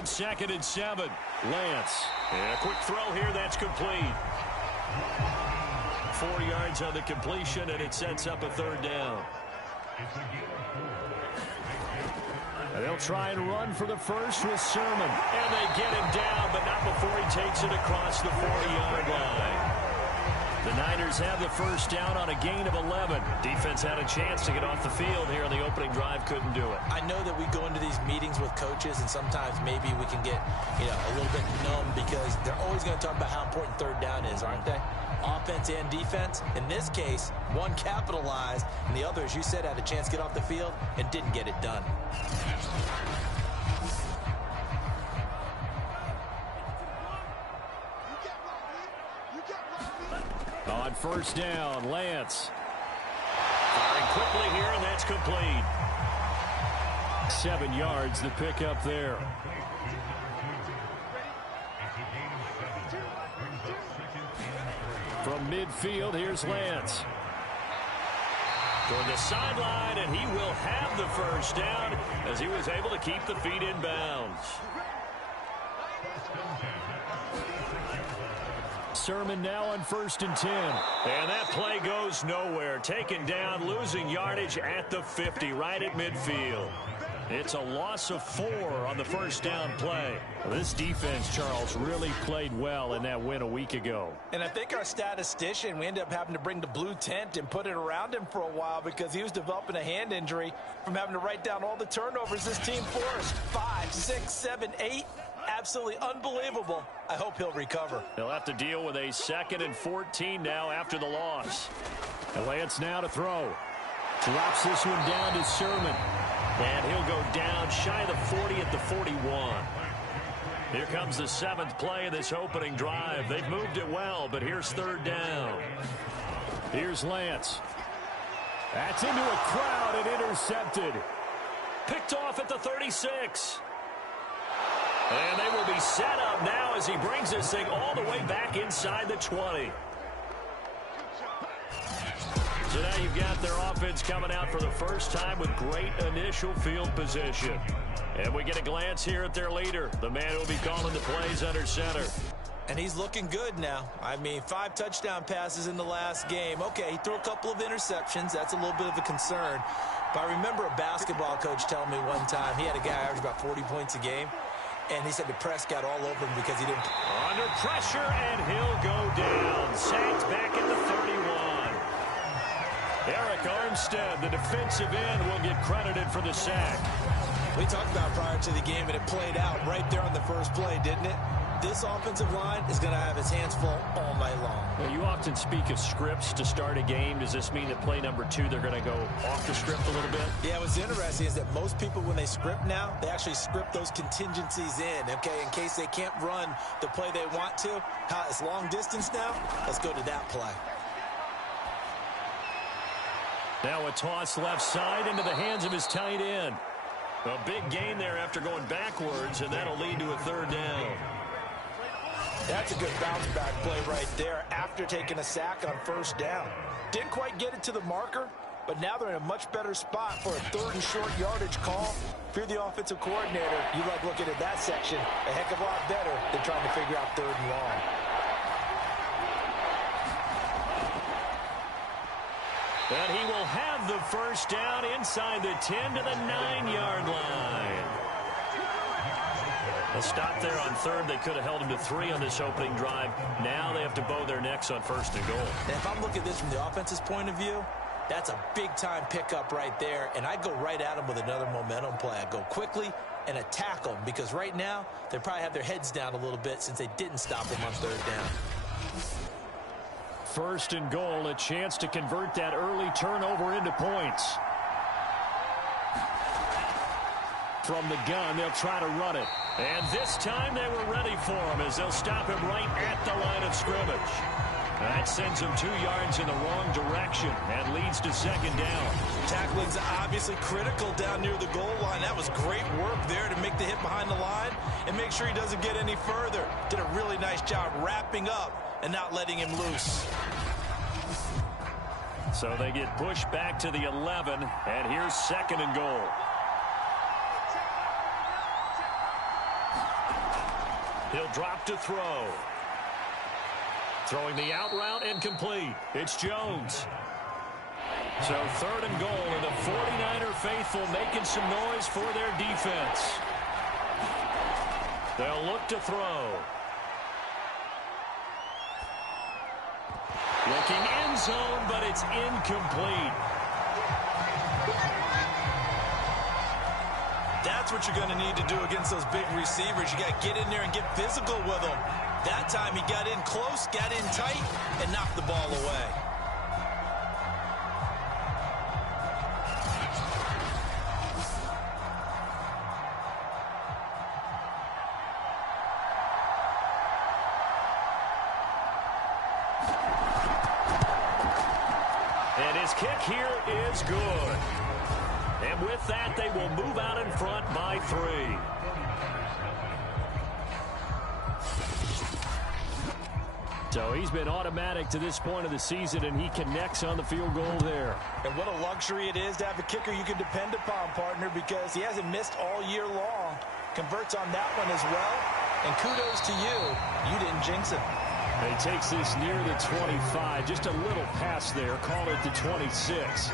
on 2nd and 7. Lance. And a quick throw here. That's complete. 4 yards on the completion, and it sets up a 3rd down. And they'll try and run for the first with Sermon. And they get him down, but not before he takes it across the 40-yard line. The Niners have the first down on a gain of 11. Defense had a chance to get off the field here on the opening drive, couldn't do it. I know that we go into these meetings with coaches, and sometimes maybe we can get a little bit numb because they're always going to talk about how important 3rd down is, aren't they? Offense and defense. In this case, one capitalized, and the other, as you said, had a chance to get off the field and didn't get it done. On 1st down, Lance. Firing quickly here, and that's complete. 7 yards, the pickup there. From midfield, here's Lance. Toward the sideline, and he will have the first down as he was able to keep the feet in bounds. Sermon now on 1st and 10. And that play goes nowhere. Taken down, losing yardage at the 50, right at midfield. It's a loss of 4 on the first down play. This defense, Charles, really played well in that win a week ago. And I think our statistician, we ended up having to bring the blue tent and put it around him for a while because he was developing a hand injury from having to write down all the turnovers this team forced. 5, 6, 7, 8. Absolutely unbelievable. I hope he'll recover. They'll have to deal with a 2nd and 14 now after the loss. And Lance now to throw. Drops this one down to Sermon. And he'll go down shy of the 40 at the 41. Here comes the 7th play of this opening drive. They've moved it well, but here's 3rd down. Here's Lance. That's into a crowd and intercepted. Picked off at the 36. And they will be set up now as he brings this thing all the way back inside the 20. So now you've got their offense coming out for the first time with great initial field position. And we get a glance here at their leader, the man who will be calling the plays under center. And he's looking good now. I mean, 5 touchdown passes in the last game. Okay, he threw a couple of interceptions. That's a little bit of a concern. But I remember a basketball coach telling me one time he had a guy average about 40 points a game. And he said the press got all over him because he didn't. Under pressure, and he'll go down. Sacked back at the 31. Eric Armstead, the defensive end, will get credited for the sack. We talked about prior to the game, and it played out right there on the first play, didn't it? This offensive line is going to have its hands full all night long. Well, you often speak of scripts to start a game. Does this mean that play number 2, they're going to go off the script a little bit? Yeah, what's interesting is that most people, when they script now, they actually script those contingencies in, okay, in case they can't run the play they want to. It's long distance now. Let's go to that play. Now a toss left side into the hands of his tight end. A big gain there after going backwards, and that'll lead to a 3rd down. That's a good bounce back play right there after taking a sack on 1st down. Didn't quite get it to the marker, but now they're in a much better spot for a 3rd and short yardage call. If you're the offensive coordinator, you like looking at that section a heck of a lot better than trying to figure out 3rd and long. And he will have the first down inside the 10 to the 9-yard line. A stop there on 3rd. They could have held him to 3 on this opening drive. Now they have to bow their necks on 1st and goal. And if I'm looking at this from the offense's point of view, that's a big-time pickup right there. And I go right at him with another momentum play. I go quickly and attack them because right now they probably have their heads down a little bit since they didn't stop him on 3rd down. 1st and goal, a chance to convert that early turnover into points. From the gun, they'll try to run it. And this time they were ready for him as they'll stop him right at the line of scrimmage. That sends him 2 yards in the wrong direction and leads to 2nd down. Tackling's obviously critical down near the goal line. That was great work there to make the hit behind the line and make sure he doesn't get any further. Did a really nice job wrapping up and not letting him loose. So they get pushed back to the 11, and here's 2nd and goal. He'll drop to throw. Throwing the out route and complete. It's Jones. So 3rd and goal, and the 49er faithful making some noise for their defense. They'll look to throw. Looking end zone, but it's incomplete. That's what you're going to need to do against those big receivers. You got to get in there and get physical with them. That time he got in close, got in tight, and knocked the ball away. And his kick here is good. And with that, they will move out in front by 3. So he's been automatic to this point of the season, and he connects on the field goal there. And what a luxury it is to have a kicker you can depend upon, partner, because he hasn't missed all year long. Converts on that one as well. And kudos to you. You didn't jinx it. And he takes this near the 25. Just a little pass there. Call it the 26.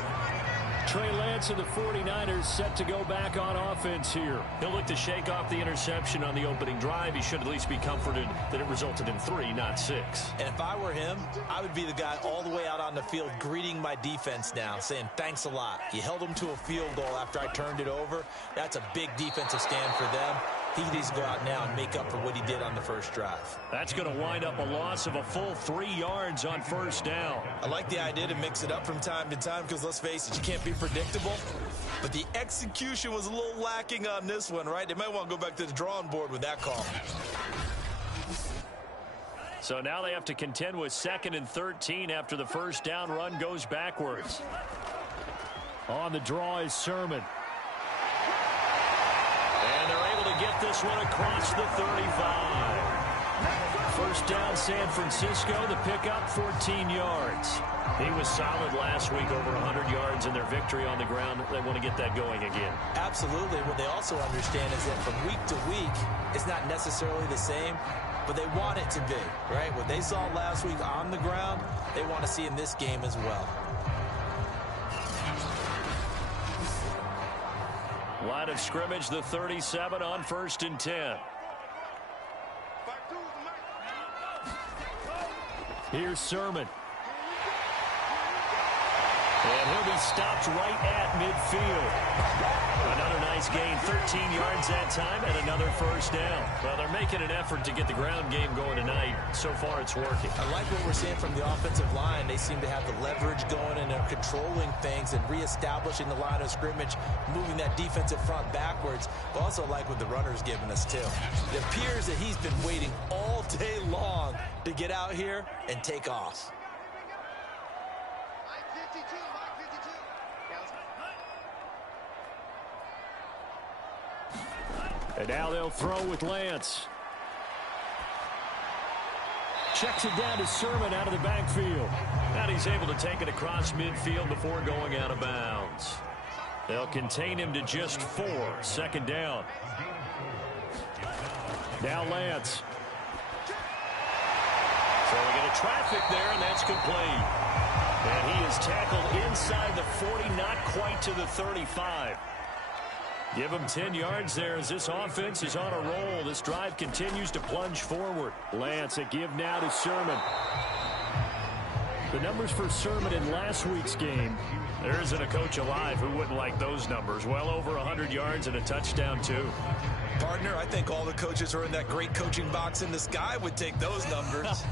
Trey Lance of the 49ers set to go back on offense here. He'll look to shake off the interception on the opening drive. He should at least be comforted that it resulted in 3, not 6. And if I were him, I would be the guy all the way out on the field greeting my defense now, saying thanks a lot. You held them to a field goal after I turned it over. That's a big defensive stand for them. He needs to go out now and make up for what he did on the first drive. That's going to wind up a loss of a full 3 yards on 1st down. I like the idea to mix it up from time to time because, let's face it, you can't be predictable. But the execution was a little lacking on this one, right? They might want to go back to the drawing board with that call. So now they have to contend with 2nd and 13 after the 1st down run goes backwards. On the draw is Sermon. And they're able to get this one across the 35. 1st down, San Francisco. The pickup, 14 yards. He was solid last week, over 100 yards in their victory on the ground. They want to get that going again. Absolutely. What they also understand is that from week to week, it's not necessarily the same, but they want it to be, right? What they saw last week on the ground, they want to see in this game as well. Line of scrimmage, the 37 on 1st and 10. Here's Sermon. And he'll be stopped right at midfield. Another nice gain, 13 yards that time, and another 1st down. Well, they're making an effort to get the ground game going tonight. So far, it's working. I like what we're seeing from the offensive line. They seem to have the leverage going, and they're controlling things and reestablishing the line of scrimmage, moving that defensive front backwards. But also like what the runner's giving us, too. It appears that he's been waiting all day long to get out here and take off. And now they'll throw with Lance. Checks it down to Sermon out of the backfield. And he's able to take it across midfield before going out of bounds. They'll contain him to just 4. 2nd down. Now Lance. So we get a traffic there, and that's complete. And he is tackled inside the 40, not quite to the 35. Give him 10 yards there as this offense is on a roll. This drive continues to plunge forward. Lance, a give now to Sermon. The numbers for Sermon in last week's game. There isn't a coach alive who wouldn't like those numbers. Well over 100 yards and a touchdown, too. Partner, I think all the coaches who are in that great coaching box in the sky would take those numbers.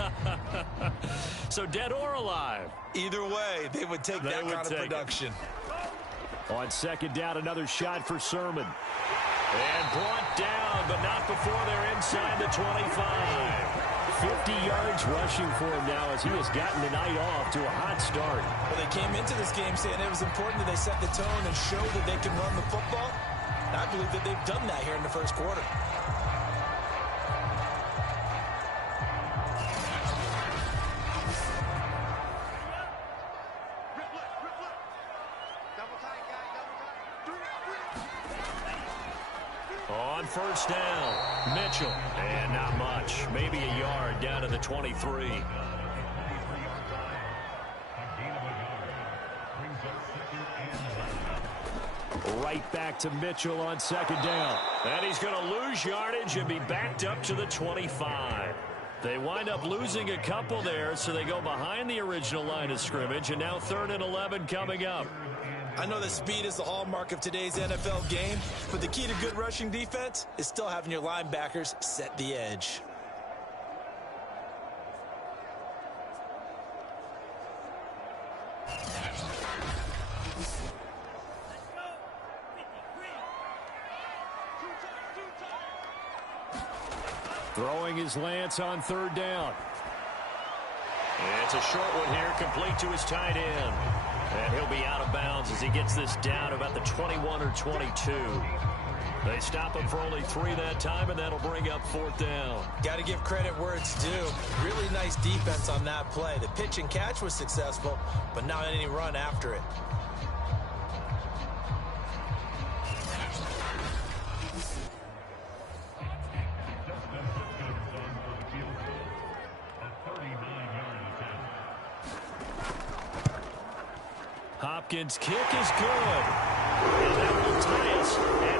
So dead or alive? Either way, they would take that kind of production. On 2nd down, another shot for Sermon. And brought down, but not before they're inside the 25. 50 yards rushing for him now as he has gotten the night off to a hot start. Well, they came into this game saying it was important that they set the tone and show that they can run the football. And I believe that they've done that here in the 1st quarter. On first down, Mitchell. And not much. Maybe a yard down to the 23. Right back to Mitchell on second down. And he's going to lose yardage and be backed up to the 25. They wind up losing a couple there, so they go behind the original line of scrimmage, and now 3rd and 11 coming up. I know that speed is the hallmark of today's NFL game, but the key to good rushing defense is still having your linebackers set the edge. Throwing his Lance on 3rd down. It's a short one here, complete to his tight end. And he'll be out of bounds as he gets this down about the 21 or 22. They stop him for only 3 that time, and that'll bring up 4th down. Got to give credit where it's due. Really nice defense on that play. The pitch and catch was successful, but not any run after it. Hopkins' kick is good. And that will tie us at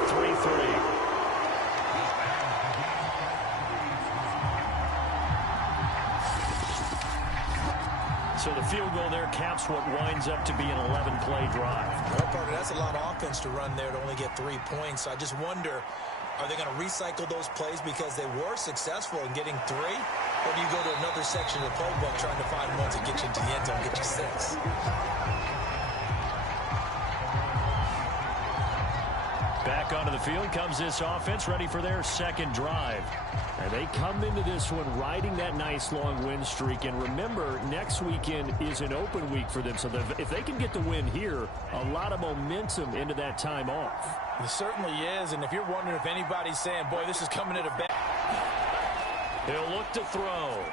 3-3. So the field goal there caps what winds up to be an 11-play drive. Well, Punter, that's a lot of offense to run there to only get 3 points. So I just wonder, are they going to recycle those plays because they were successful in getting 3? Or do you go to another section of the playbook trying to find ones that get you into the end zone, get you 6? Back onto the field comes this offense, ready for their 2nd drive. And they come into this one riding that nice long win streak. And remember, next weekend is an open week for them. So if they can get the win here, a lot of momentum into that time off. It certainly is. And if you're wondering if anybody's saying, boy, this is coming at a bad... He'll look to throw.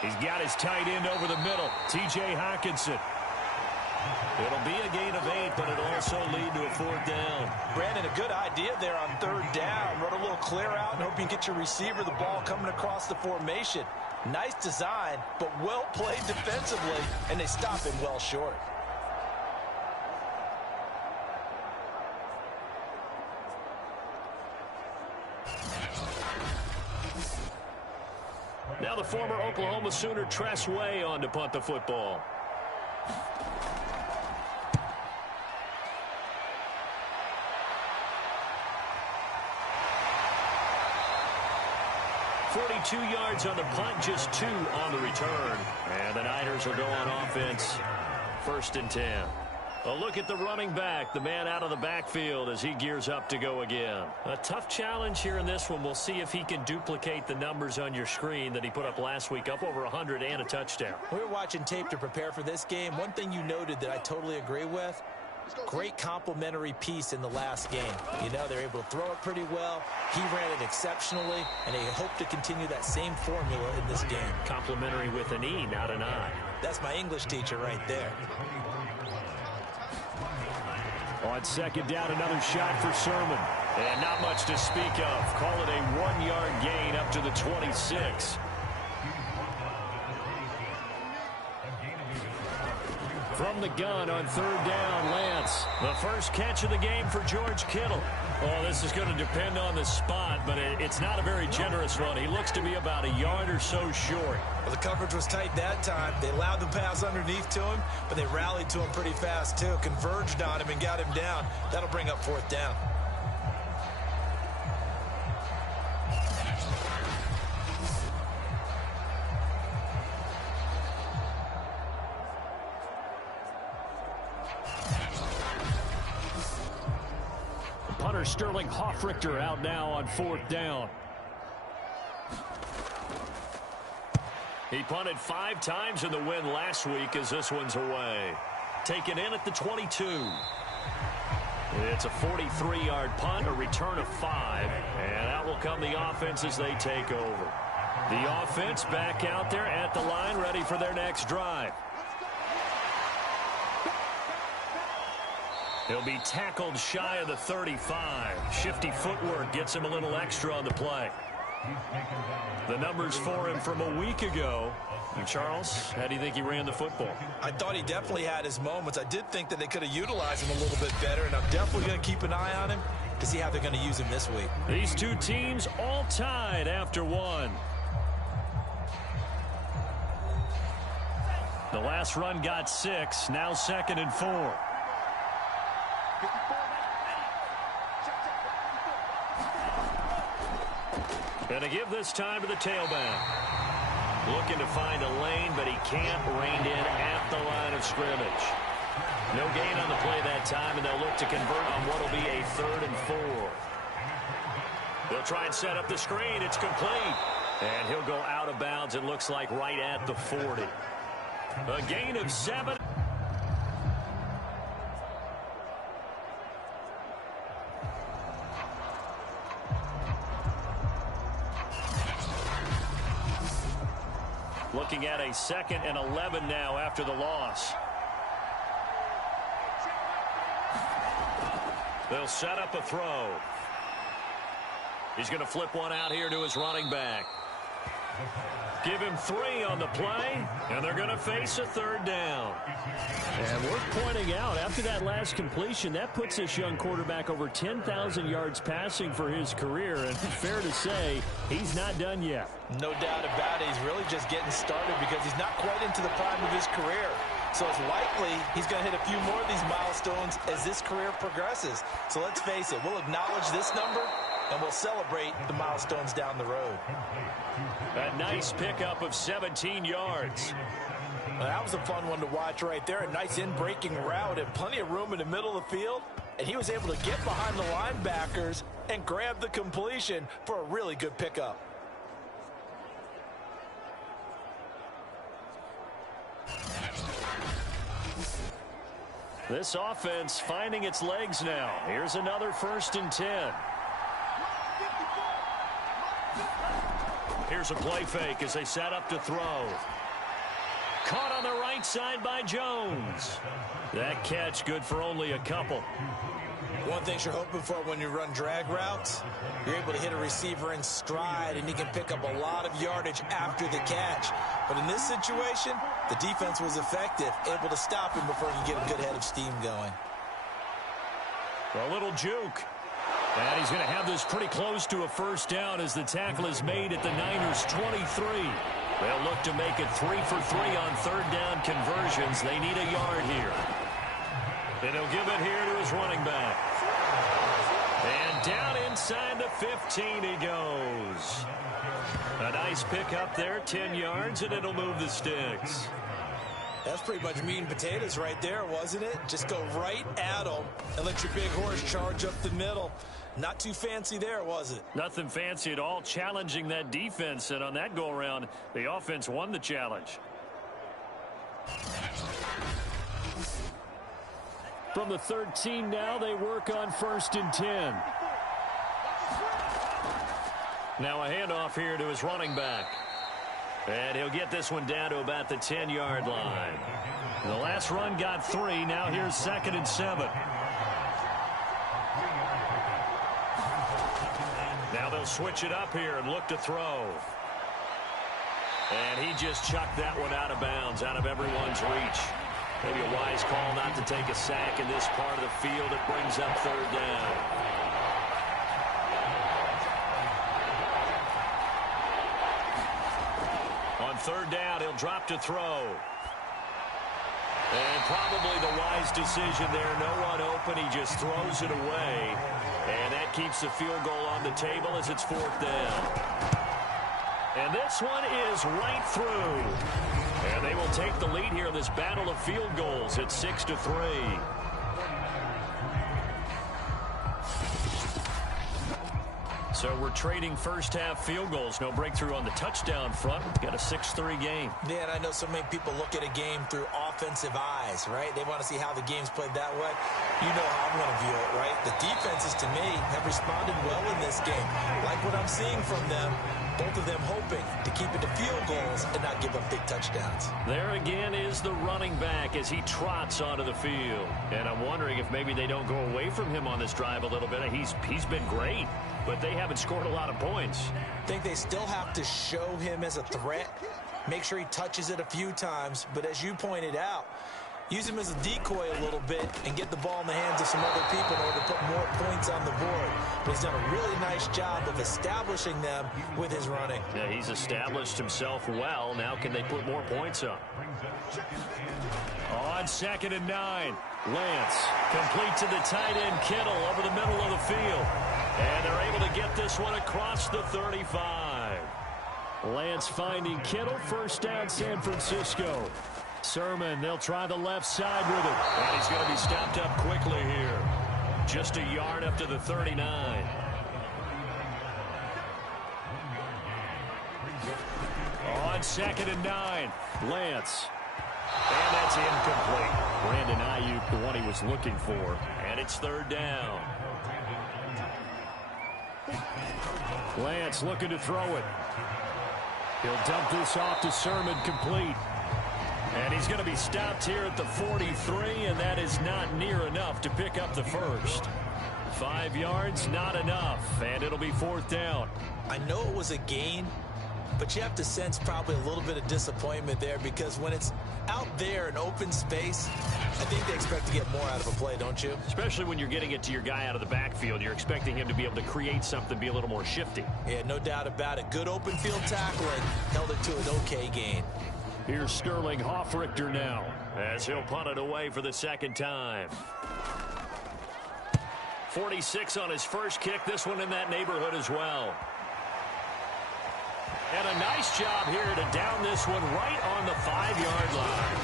He's got his tight end over the middle, T.J. Hockenson. It'll be a gain of 8, but it'll also lead to a 4th down. Brandon, a good idea there on 3rd down. Run a little clear out and hope you can get your receiver the ball coming across the formation. Nice design, but well played defensively, and they stop him well short. Now the former Oklahoma Sooner Tress Way on to punt the football. .42 yards on the punt, just 2 on the return. And the Niners will go on offense, 1st and 10. A look at the running back, the man out of the backfield as he gears up to go again. A tough challenge here in this one. We'll see if he can duplicate the numbers on your screen that he put up last week, up over 100 and a touchdown. We were watching tape to prepare for this game. One thing you noted that I totally agree with, great complimentary piece in the last game. You know, they're able to throw it pretty well. He ran it exceptionally, and they hope to continue that same formula in this game. Complimentary with an E, not an I. That's my English teacher right there. On 2nd down, another shot for Sermon. And not much to speak of. Call it a 1-yard gain up to the 26. From the gun on 3rd down, Lance. The first catch of the game for George Kittle. Oh, this is going to depend on the spot, but it's not a very generous one. He looks to be about a yard or so short. Well, the coverage was tight that time. They allowed the pass underneath to him, but they rallied to him pretty fast, too. Converged on him and got him down. That'll bring up 4th down. Punter Sterling Hoffrichter out now on 4th down. He punted 5 times in the win last week as this one's away. Taken in at the 22. It's a 43-yard punt, a return of 5, and out will come the offense as they take over. The offense back out there at the line, ready for their next drive. He'll be tackled shy of the 35. Shifty footwork gets him a little extra on the play. The numbers for him from a week ago. And Charles, how do you think he ran the football? I thought he definitely had his moments. I did think that they could have utilized him a little bit better, and I'm definitely going to keep an eye on him to see how they're going to use him this week. These two teams all tied after one. The last run got 6, now 2nd and 4. Gonna give this time to the tailback. Looking to find a lane, but he can't. Reined in at the line of scrimmage. No gain on the play that time, and they'll look to convert on what will be a 3rd and 4. They'll try and set up the screen. It's complete. And he'll go out of bounds, it looks like, right at the 40. A gain of 7. Looking at a 2nd and 11 now after the loss. They'll set up a throw. He's going to flip one out here to his running back. Give him 3 on the play, and they're going to face a 3rd down. And worth pointing out, after that last completion, that puts this young quarterback over 10,000 yards passing for his career. And fair to say, he's not done yet. No doubt about it. He's really just getting started because he's not quite into the prime of his career. So it's likely he's going to hit a few more of these milestones as this career progresses. So let's face it, we'll acknowledge this number, and we'll celebrate the milestones down the road. A nice pickup of 17 yards. Well, that was a fun one to watch right there. A nice in-breaking route and plenty of room in the middle of the field. And he was able to get behind the linebackers and grab the completion for a really good pickup. This offense finding its legs now. Here's another 1st and 10. Here's a play fake as they set up to throw. Caught on the right side by Jones. That catch good for only a couple. One thing you're hoping for when you run drag routes, you're able to hit a receiver in stride, and he can pick up a lot of yardage after the catch. But in this situation, the defense was effective, able to stop him before he could get a good head of steam going. A little juke. And he's going to have this pretty close to a 1st down as the tackle is made at the Niners' 23. They'll look to make it 3 for 3 on 3rd down conversions. They need a yard here. And he'll give it here to his running back. And down inside the 15 he goes. A nice pickup there, 10 yards, and it'll move the sticks. That's pretty much meat and potatoes right there, wasn't it? Just go right at them and let your big horse charge up the middle. Not too fancy there, was it? Nothing fancy at all, challenging that defense. And on that go-around, the offense won the challenge. From the 13 now, they work on 1st and 10. Now a handoff here to his running back. And he'll get this one down to about the 10-yard line. The last run got 3. Now here's 2nd and 7. Now they'll switch it up here and look to throw. And he just chucked that one out of bounds, out of everyone's reach. Maybe a wise call not to take a sack in this part of the field. It brings up 3rd down. On 3rd down, he'll drop to throw. And probably the wise decision there. No one open. He just throws it away. And that keeps the field goal on the table as it's 4th down. And this one is right through. And they will take the lead here in this battle of field goals at 6-3. So we're trading first-half field goals. No breakthrough on the touchdown front. Got a 6-3 game. Yeah, and I know so many people look at a game through offensive eyes, right? They want to see how the game's played that way. You know how I'm going to view it, right? The defenses, to me, have responded well in this game. Like what I'm seeing from them, both of them hoping to keep it to field goals and not give up big touchdowns. There again is the running back as he trots onto the field. And I'm wondering if maybe they don't go away from him on this drive a little bit. He's been great, but they haven't scored a lot of points. I think they still have to show him as a threat. Make sure he touches it a few times. But as you pointed out, use him as a decoy a little bit and get the ball in the hands of some other people in order to put more points on the board. But he's done a really nice job of establishing them with his running. Yeah, he's established himself well. Now can they put more points up? On 2nd and 9, Lance complete to the tight end Kittle over the middle of the field. And they're able to get this one across the 35. Lance finding Kittle, first down San Francisco. Sermon, they'll try the left side with it. And he's going to be stopped up quickly here. Just a yard up to the 39. On 2nd and 9, Lance. And that's incomplete. Brandon Ayuk, the one he was looking for. And it's 3rd down. Lance looking to throw it. He'll dump this off to Sermon, complete. And he's going to be stopped here at the 43, and that is not near enough to pick up the first. 5 yards, not enough, and it'll be 4th down. I know it was a gain, but you have to sense probably a little bit of disappointment there because when it's out there in open space, I think they expect to get more out of a play, don't you? Especially when you're getting it to your guy out of the backfield. You're expecting him to be able to create something, be a little more shifty. Yeah, no doubt about it. Good open field tackling, held it to an okay gain. Here's Sterling Hoffrichter now as he'll punt it away for the 2nd time. 46 on his first kick. This one in that neighborhood as well. And a nice job here to down this one right on the 5-yard line.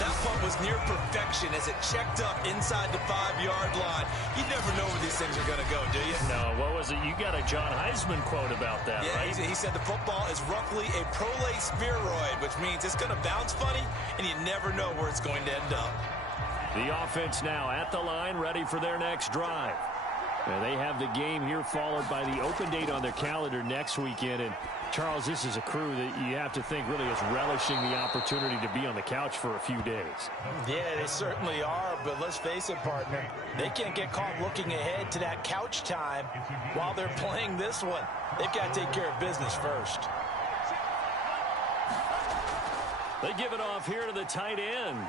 That punt was near perfection as it checked up inside the 5-yard line. You never know where these things are going to go, do you? No, what was it? You got a John Heisman quote about that, yeah, right? He said the football is roughly a prolate spheroid, which means it's going to bounce funny, and you never know where it's going to end up. The offense now at the line, ready for their next drive. And they have the game here followed by the open date on their calendar next weekend. And Charles, this is a crew that you have to think really is relishing the opportunity to be on the couch for a few days. Yeah, they certainly are, but let's face it, partner. They can't get caught looking ahead to that couch time while they're playing this one. They've got to take care of business first. They give it off here to the tight end.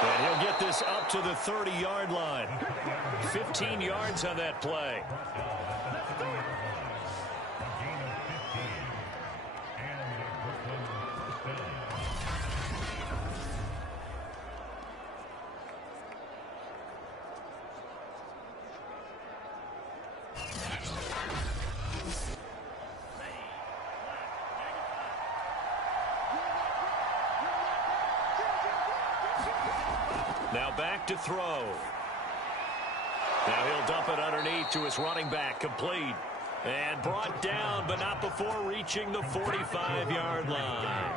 And he'll get this up to the 30-yard line. 15 yards on that play. Now back to throw. Now he'll dump it underneath to his running back, complete. And brought down, but not before reaching the 45-yard line.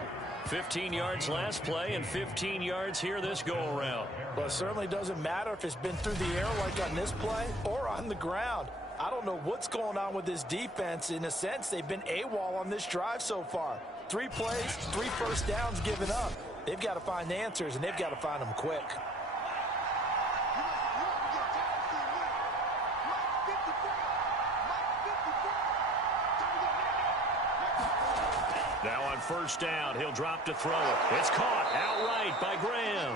15 yards last play and 15 yards here this go-around. Well, it certainly doesn't matter if it's been through the air like on this play or on the ground. I don't know what's going on with this defense. In a sense, they've been AWOL on this drive so far. 3 plays, 3 first downs given up. They've got to find answers, and they've got to find them quick. Now on first down, he'll drop to throw it. It's caught outright by Graham.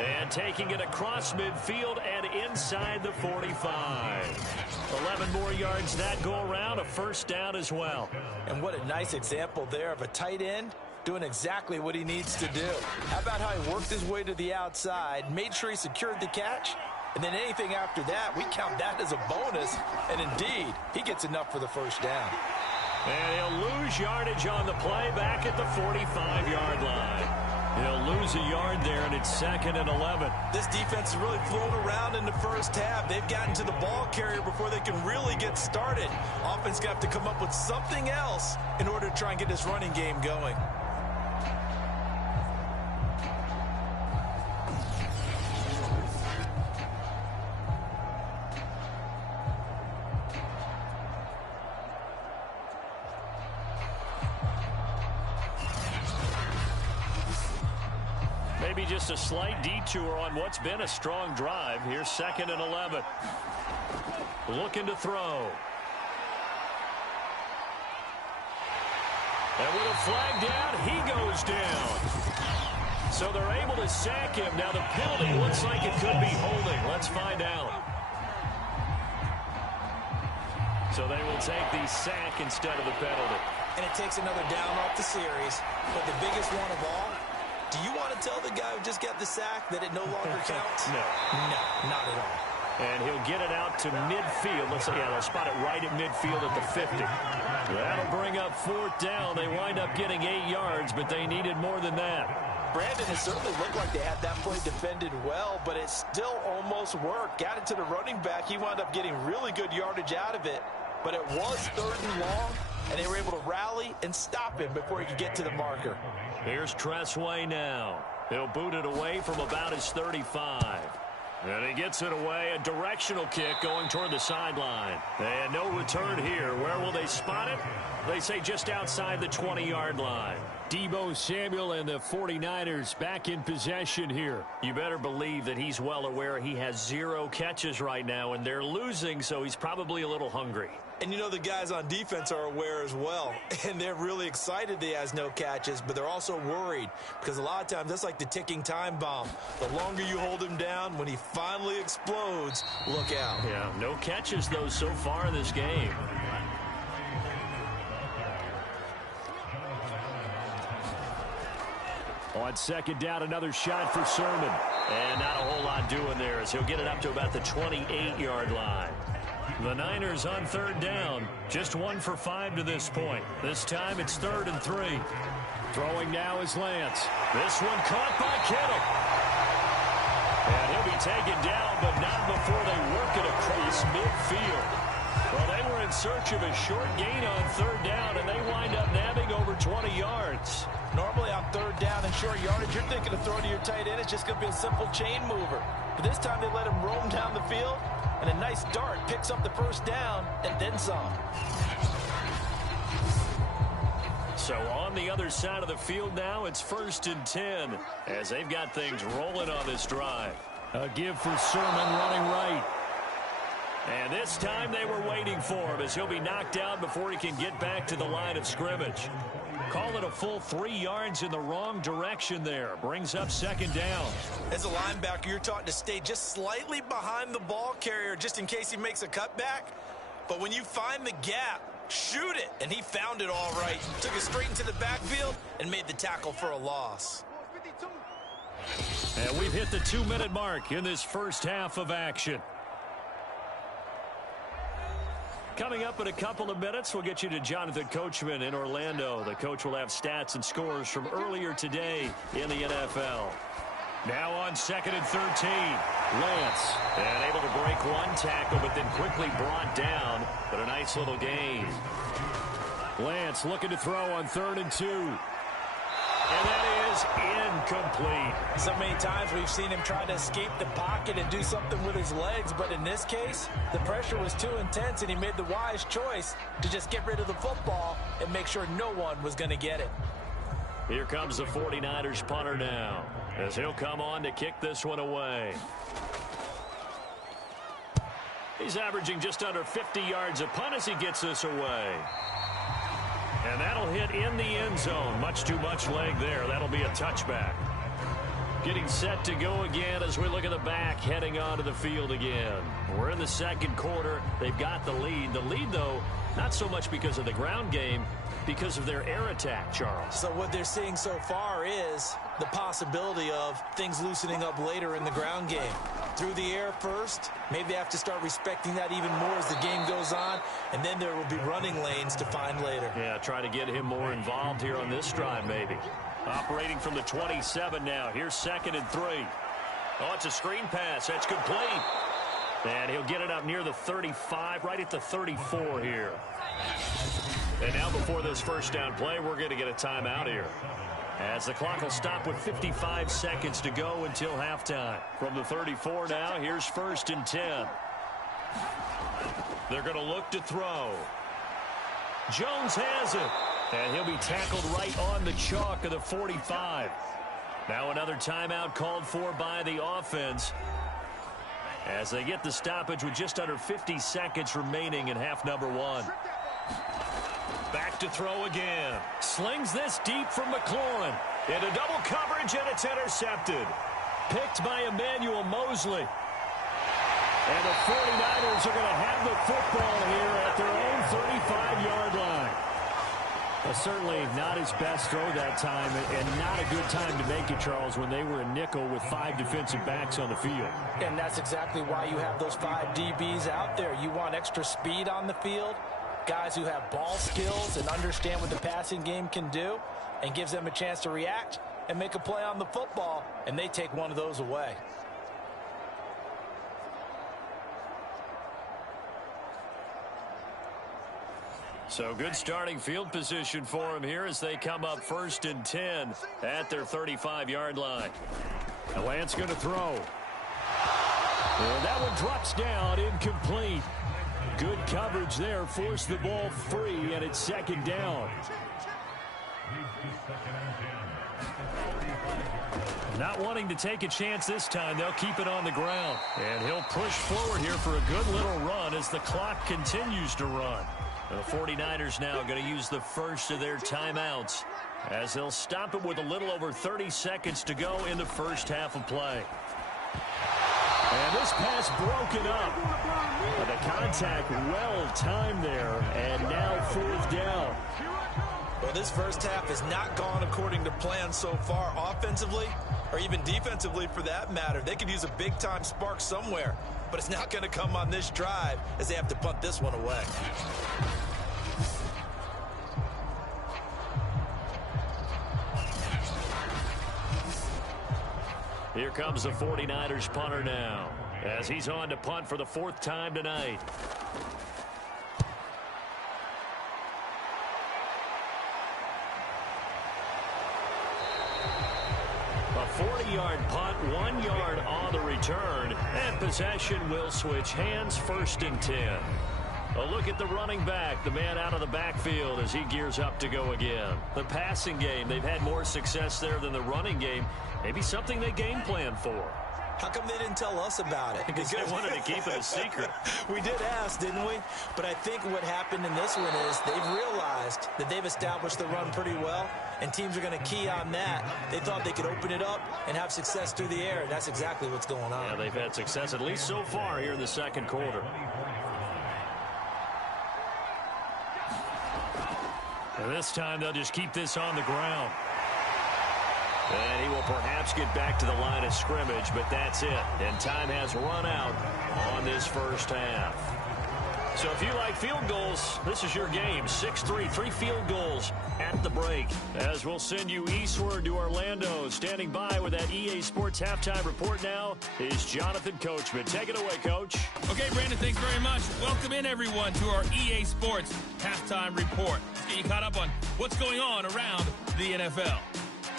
And taking it across midfield and inside the 45. 11 more yards that go around, a first down as well. And what a nice example there of a tight end doing exactly what he needs to do. How about how he worked his way to the outside, made sure he secured the catch, and then anything after that, we count that as a bonus. And indeed, he gets enough for the first down. And he'll lose yardage on the play back at the 45-yard line. He'll lose a yard there, and it's 2nd and 11. This defense is really flown around in the first half. They've gotten to the ball carrier before they can really get started. Offense got to come up with something else in order to try and get this running game going. Maybe just a slight detour on what's been a strong drive. Here's 2nd and 11. Looking to throw. And with a flag down, he goes down. So they're able to sack him. Now the penalty looks like it could be holding. Let's find out. So they will take the sack instead of the penalty. And it takes another down off the series. But the biggest one of all, do you want to tell the guy who just got the sack that it no longer counts? No. No, not at all. And he'll get it out to midfield. Let's say, yeah, they'll spot it right at midfield at the 50. That'll bring up 4th down. They wind up getting 8 yards, but they needed more than that. Brandon, it certainly looked like they had that play defended well, but it still almost worked. Got it to the running back. He wound up getting really good yardage out of it. But it was 3rd and long, and they were able to rally and stop him before he could get to the marker. Here's Tressway now. He'll boot it away from about his 35. And he gets it away. A directional kick going toward the sideline. And no return here. Where will they spot it? They say just outside the 20-yard line. Deebo Samuel and the 49ers back in possession here. You better believe that he's well aware he has 0 catches right now, and they're losing, so he's probably a little hungry. And you know the guys on defense are aware as well. And they're really excited he has no catches, but they're also worried because a lot of times that's like the ticking time bomb. The longer you hold him down, when he finally explodes, look out. Yeah, no catches, though, so far in this game. On 2nd down, another shot for Sermon. And not a whole lot doing there as he'll get it up to about the 28-yard line. The Niners on 3rd down. Just 1 for 5 to this point. This time it's 3rd and 3. Throwing now is Lance. This one caught by Kittle. And he'll be taken down, but not before they work it across midfield. Well, they were in search of a short gain on 3rd down, and they wind up nabbing over 20 yards. Normally on 3rd down and short yardage, you're thinking of throwing to your tight end. It's just going to be a simple chain mover. But this time they let him roam down the field, and a nice dart picks up the 1st down and then some. So on the other side of the field now, it's 1st and 10 as they've got things rolling on this drive. A give for Sermon running right. And this time they were waiting for him as he'll be knocked down before he can get back to the line of scrimmage. Call it a full 3 yards in the wrong direction there. Brings up 2nd down. As a linebacker, you're taught to stay just slightly behind the ball carrier just in case he makes a cutback. But when you find the gap, shoot it. And he found it all right. Took it straight into the backfield and made the tackle for a loss. And we've hit the 2-minute mark in this first half of action. Coming up in a couple of minutes, we'll get you to Jonathan Coachman in Orlando. The coach will have stats and scores from earlier today in the NFL. Now on 2nd and 13, Lance. And able to break one tackle, but then quickly brought down. But a nice little gain. Lance looking to throw on 3rd and 2. And that is incomplete. So many times we've seen him try to escape the pocket and do something with his legs, but in this case, the pressure was too intense, and he made the wise choice to just get rid of the football and make sure no one was going to get it. Here comes the 49ers punter now, as he'll come on to kick this one away. He's averaging just under 50 yards a punt as he gets this away. And that'll hit in the end zone. Much too much leg there. That'll be a touchback. Getting set to go again as we look at the back, heading onto the field again. We're in the 2nd quarter. They've got the lead. The lead, though, not so much because of the ground game, because of their air attack, Charles. So what they're seeing so far is the possibility of things loosening up later in the ground game. Through the air first, maybe they have to start respecting that even more as the game goes on, and then there will be running lanes to find later. Yeah, try to get him more involved here on this drive, maybe. Operating from the 27 now. Here's 2nd and 3. Oh, it's a screen pass. That's complete. And he'll get it up near the 35, right at the 34 here. And now before this first down play, we're going to get a timeout here, as the clock will stop with 55 seconds to go until halftime. From the 34 now, here's 1st and 10. They're going to look to throw. Jones has it. And he'll be tackled right on the chalk of the 45. Now another timeout called for by the offense as they get the stoppage with just under 50 seconds remaining in half number one. Back to throw again. Slings this deep from McLaurin. Into double coverage, and it's intercepted. Picked by Emmanuel Mosley. And the 49ers are going to have the football here at their own 35-yard line. Certainly not his best throw that time, and not a good time to make it, Charles, when they were a nickel with 5 defensive backs on the field. And that's exactly why you have those 5 DBs out there. You want extra speed on the field, guys who have ball skills and understand what the passing game can do, and gives them a chance to react and make a play on the football, and they take one of those away. So good starting field position for him here as they come up 1st and 10 at their 35-yard line. And Lance going to throw. And that one drops down, incomplete. Good coverage there, forced the ball free, and it's 2nd down. Not wanting to take a chance this time, they'll keep it on the ground. And he'll push forward here for a good little run as the clock continues to run. The 49ers now going to use the first of their timeouts as they'll stop it with a little over 30 seconds to go in the first half of play. And this pass broken up. But the contact well timed there, and now 4th down. Well, this first half has not gone according to plan so far offensively, or even defensively for that matter. They could use a big-time spark somewhere, but it's not going to come on this drive as they have to punt this one away. Here comes the 49ers punter now as he's on to punt for the 4th time tonight. A 40-yard punt, 1 yard on the return, and possession will switch hands, 1st and 10. A look at the running back, the man out of the backfield as he gears up to go again. The passing game, they've had more success there than the running game. Maybe something they game plan for. How come they didn't tell us about it? Because they wanted to keep it a secret. We did ask, didn't we? But I think what happened in this one is they've realized that they've established the run pretty well, and teams are going to key on that. They thought they could open it up and have success through the air, and that's exactly what's going on. Yeah, they've had success at least so far here in the 2nd quarter. And this time they'll just keep this on the ground. And he will perhaps get back to the line of scrimmage, but that's it. And time has run out on this first half. So if you like field goals, this is your game. 6-3, 3 field goals at the break. As we'll send you eastward to Orlando. Standing by with that EA Sports halftime report now is Jonathan Coachman. Take it away, Coach. Okay, Brandon, thanks very much. Welcome in, everyone, to our EA Sports halftime report. Let's get you caught up on what's going on around the NFL.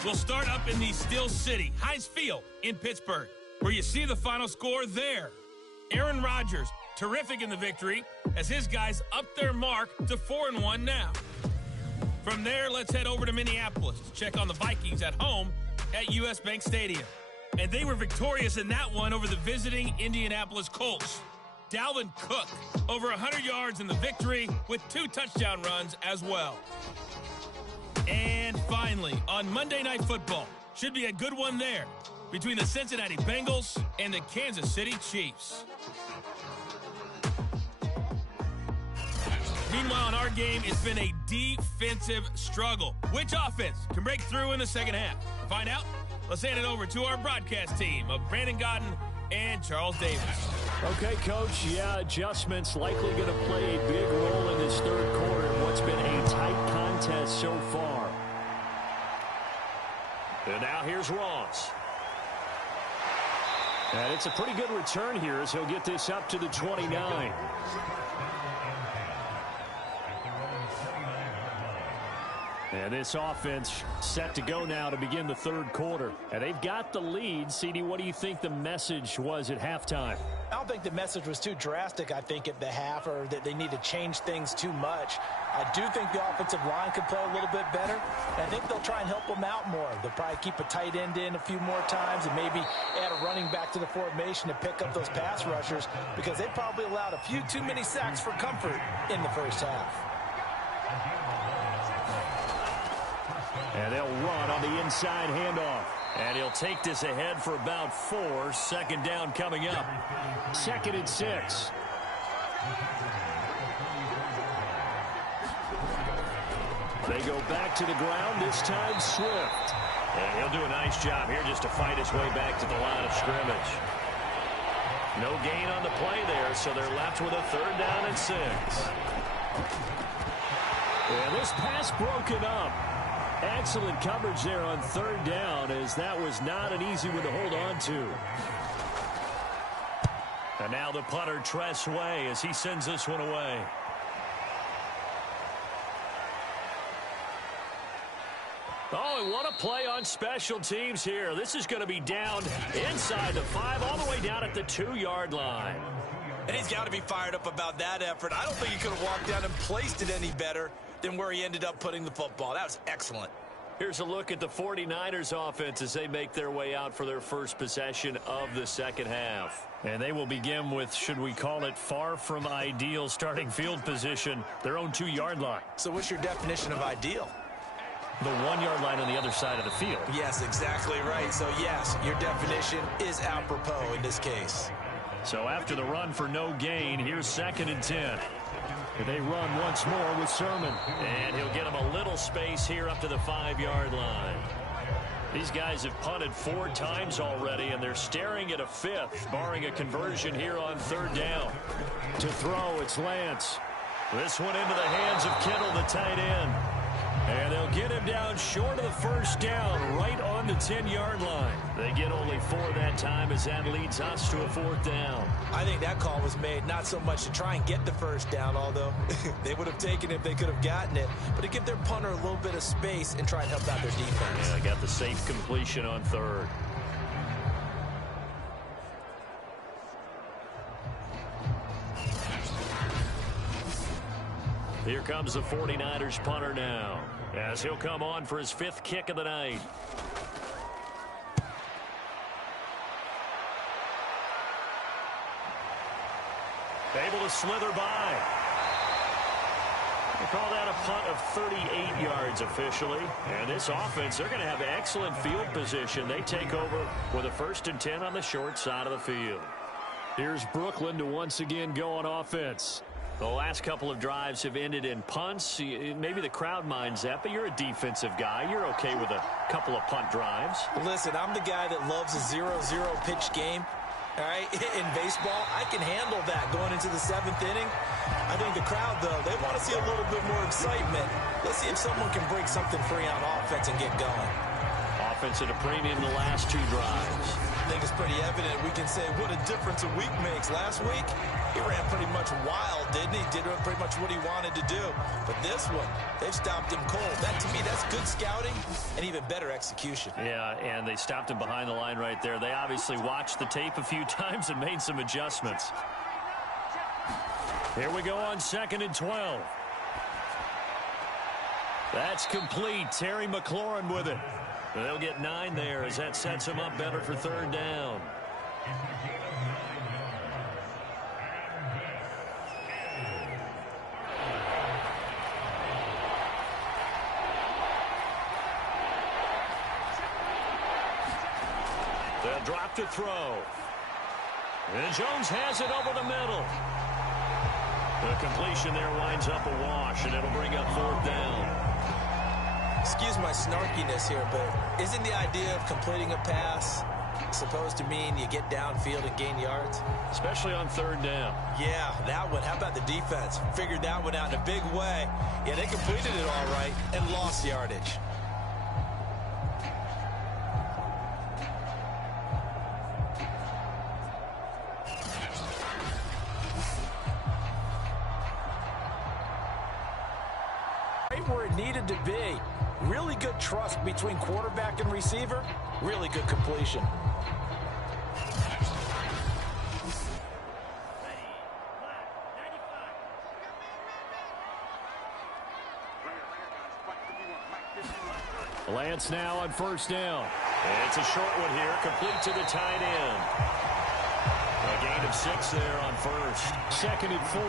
We'll start up in the Steel City, Heinz Field in Pittsburgh, where you see the final score there. Aaron Rodgers, terrific in the victory, as his guys up their mark to 4-1 now. From there, let's head over to Minneapolis to check on the Vikings at home at US Bank Stadium. And they were victorious in that one over the visiting Indianapolis Colts. Dalvin Cook, over 100 yards in the victory with 2 touchdown runs as well. And finally, on Monday Night Football, should be a good one there between the Cincinnati Bengals and the Kansas City Chiefs. Meanwhile, in our game, it's been a defensive struggle. Which offense can break through in the second half? To find out, let's hand it over to our broadcast team of Brandon Godden and Charles Davis. Okay, Coach, adjustments likely going to play a big role in this 3rd quarter in what's been a tight contest so far. And now here's Ross. And it's a pretty good return here as he'll get this up to the 29. And this offense set to go now to begin the third quarter. And they've got the lead. CD, what do you think the message was at halftime? I don't think the message was too drastic, I think, at the half, or that they need to change things too much. I do think the offensive line could play a little bit better. And I think they'll try and help them out more. They'll probably keep a tight end in a few more times and maybe add a running back to the formation to pick up those pass rushers, because they probably allowed a few too many sacks for comfort in the first half. And they'll run on the inside handoff. And he'll take this ahead for about 4. Second down coming up. 2nd and 6. They go back to the ground, this time Swift. And he'll do a nice job here just to fight his way back to the line of scrimmage. No gain on the play there, so they're left with a 3rd down and 6. And this pass broken up. Excellent coverage there on 3rd down, as that was not an easy one to hold on to. And now the punter, Tress Way, as he sends this one away. Oh, and what a play on special teams here. This is going to be down inside the 5, all the way down at the 2-yard line. And he's got to be fired up about that effort. I don't think he could have walked down and placed it any better than where he ended up putting the football. That was excellent. Here's a look at the 49ers offense as they make their way out for their first possession of the second half. And they will begin with, should we call it, far from ideal starting field position, their own 2-yard line. So what's your definition of ideal? The 1-yard line on the other side of the field. Yes, exactly right. So, yes, your definition is apropos in this case. So after the run for no gain, here's 2nd and 10. They run once more with Sermon. And he'll get him a little space here up to the 5-yard line. These guys have punted 4 times already, and they're staring at a 5th, barring a conversion here on 3rd down. To throw, it's Lance. This one into the hands of Kittle, the tight end. And they'll get him down short of the 1st down, right on the 10-yard line. They get only 4 that time, as that leads us to a 4th down. I think that call was made not so much to try and get the 1st down, although they would have taken it if they could have gotten it, but to give their punter a little bit of space and try and help out their defense. Yeah, got the safe completion on 3rd. Here comes the 49ers punter now, as he'll come on for his 5th kick of the night. Able to slither by. They call that a punt of 38 yards officially. And this offense, they're going to have excellent field position. They take over with a 1st and 10 on the short side of the field. Here's Brooklyn to once again go on offense. The last couple of drives have ended in punts. Maybe the crowd minds that, but you're a defensive guy. You're okay with a couple of punt drives. Listen, I'm the guy that loves a 0-0 pitch game. All right, in baseball, I can handle that going into the 7th inning. I think the crowd, though, they want to see a little bit more excitement. Let's see if someone can break something free on offense and get going. Offense at a premium the last 2 drives. I think it's pretty evident. We can say what a difference a week makes. Last week, he ran pretty much wild, didn't he? Did pretty much what he wanted to do. But this one, they've stopped him cold. That, to me, that's good scouting and even better execution. Yeah, and they stopped him behind the line right there. They obviously watched the tape a few times and made some adjustments. Here we go on 2nd and 12. That's complete. Terry McLaurin with it. They'll get 9 there as that sets them up better for 3rd down. They'll drop to throw. And Jones has it over the middle. The completion there winds up a wash, and it'll bring up 4th down. Excuse my snarkiness here, but isn't the idea of completing a pass supposed to mean you get downfield and gain yards? Especially on 3rd down. Yeah, that one. How about the defense? Figured that one out in a big way. Yeah, they completed it all right and lost yardage. Right where it needed to be. Really good trust between quarterback and receiver. Really good completion. Lance now on first down. It's a short one here, complete to the tight end. A gain of 6 there on first. 2nd and 4.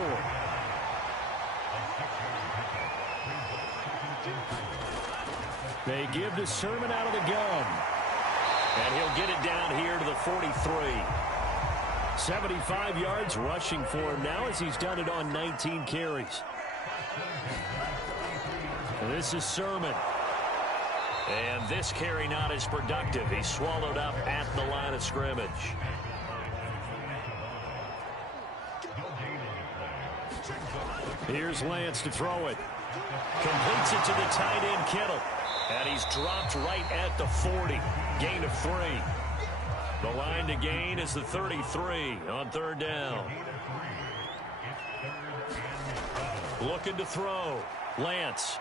They give to Sermon out of the gun. And he'll get it down here to the 43. 75 yards rushing for him now as he's done it on 19 carries. This is Sermon. And this carry not as productive. He's swallowed up at the line of scrimmage. Here's Lance to throw it. Completes it to the tight end, Kittle. And he's dropped right at the 40. Gain of 3. The line to gain is the 33 on 3rd down. Looking to throw. Lance.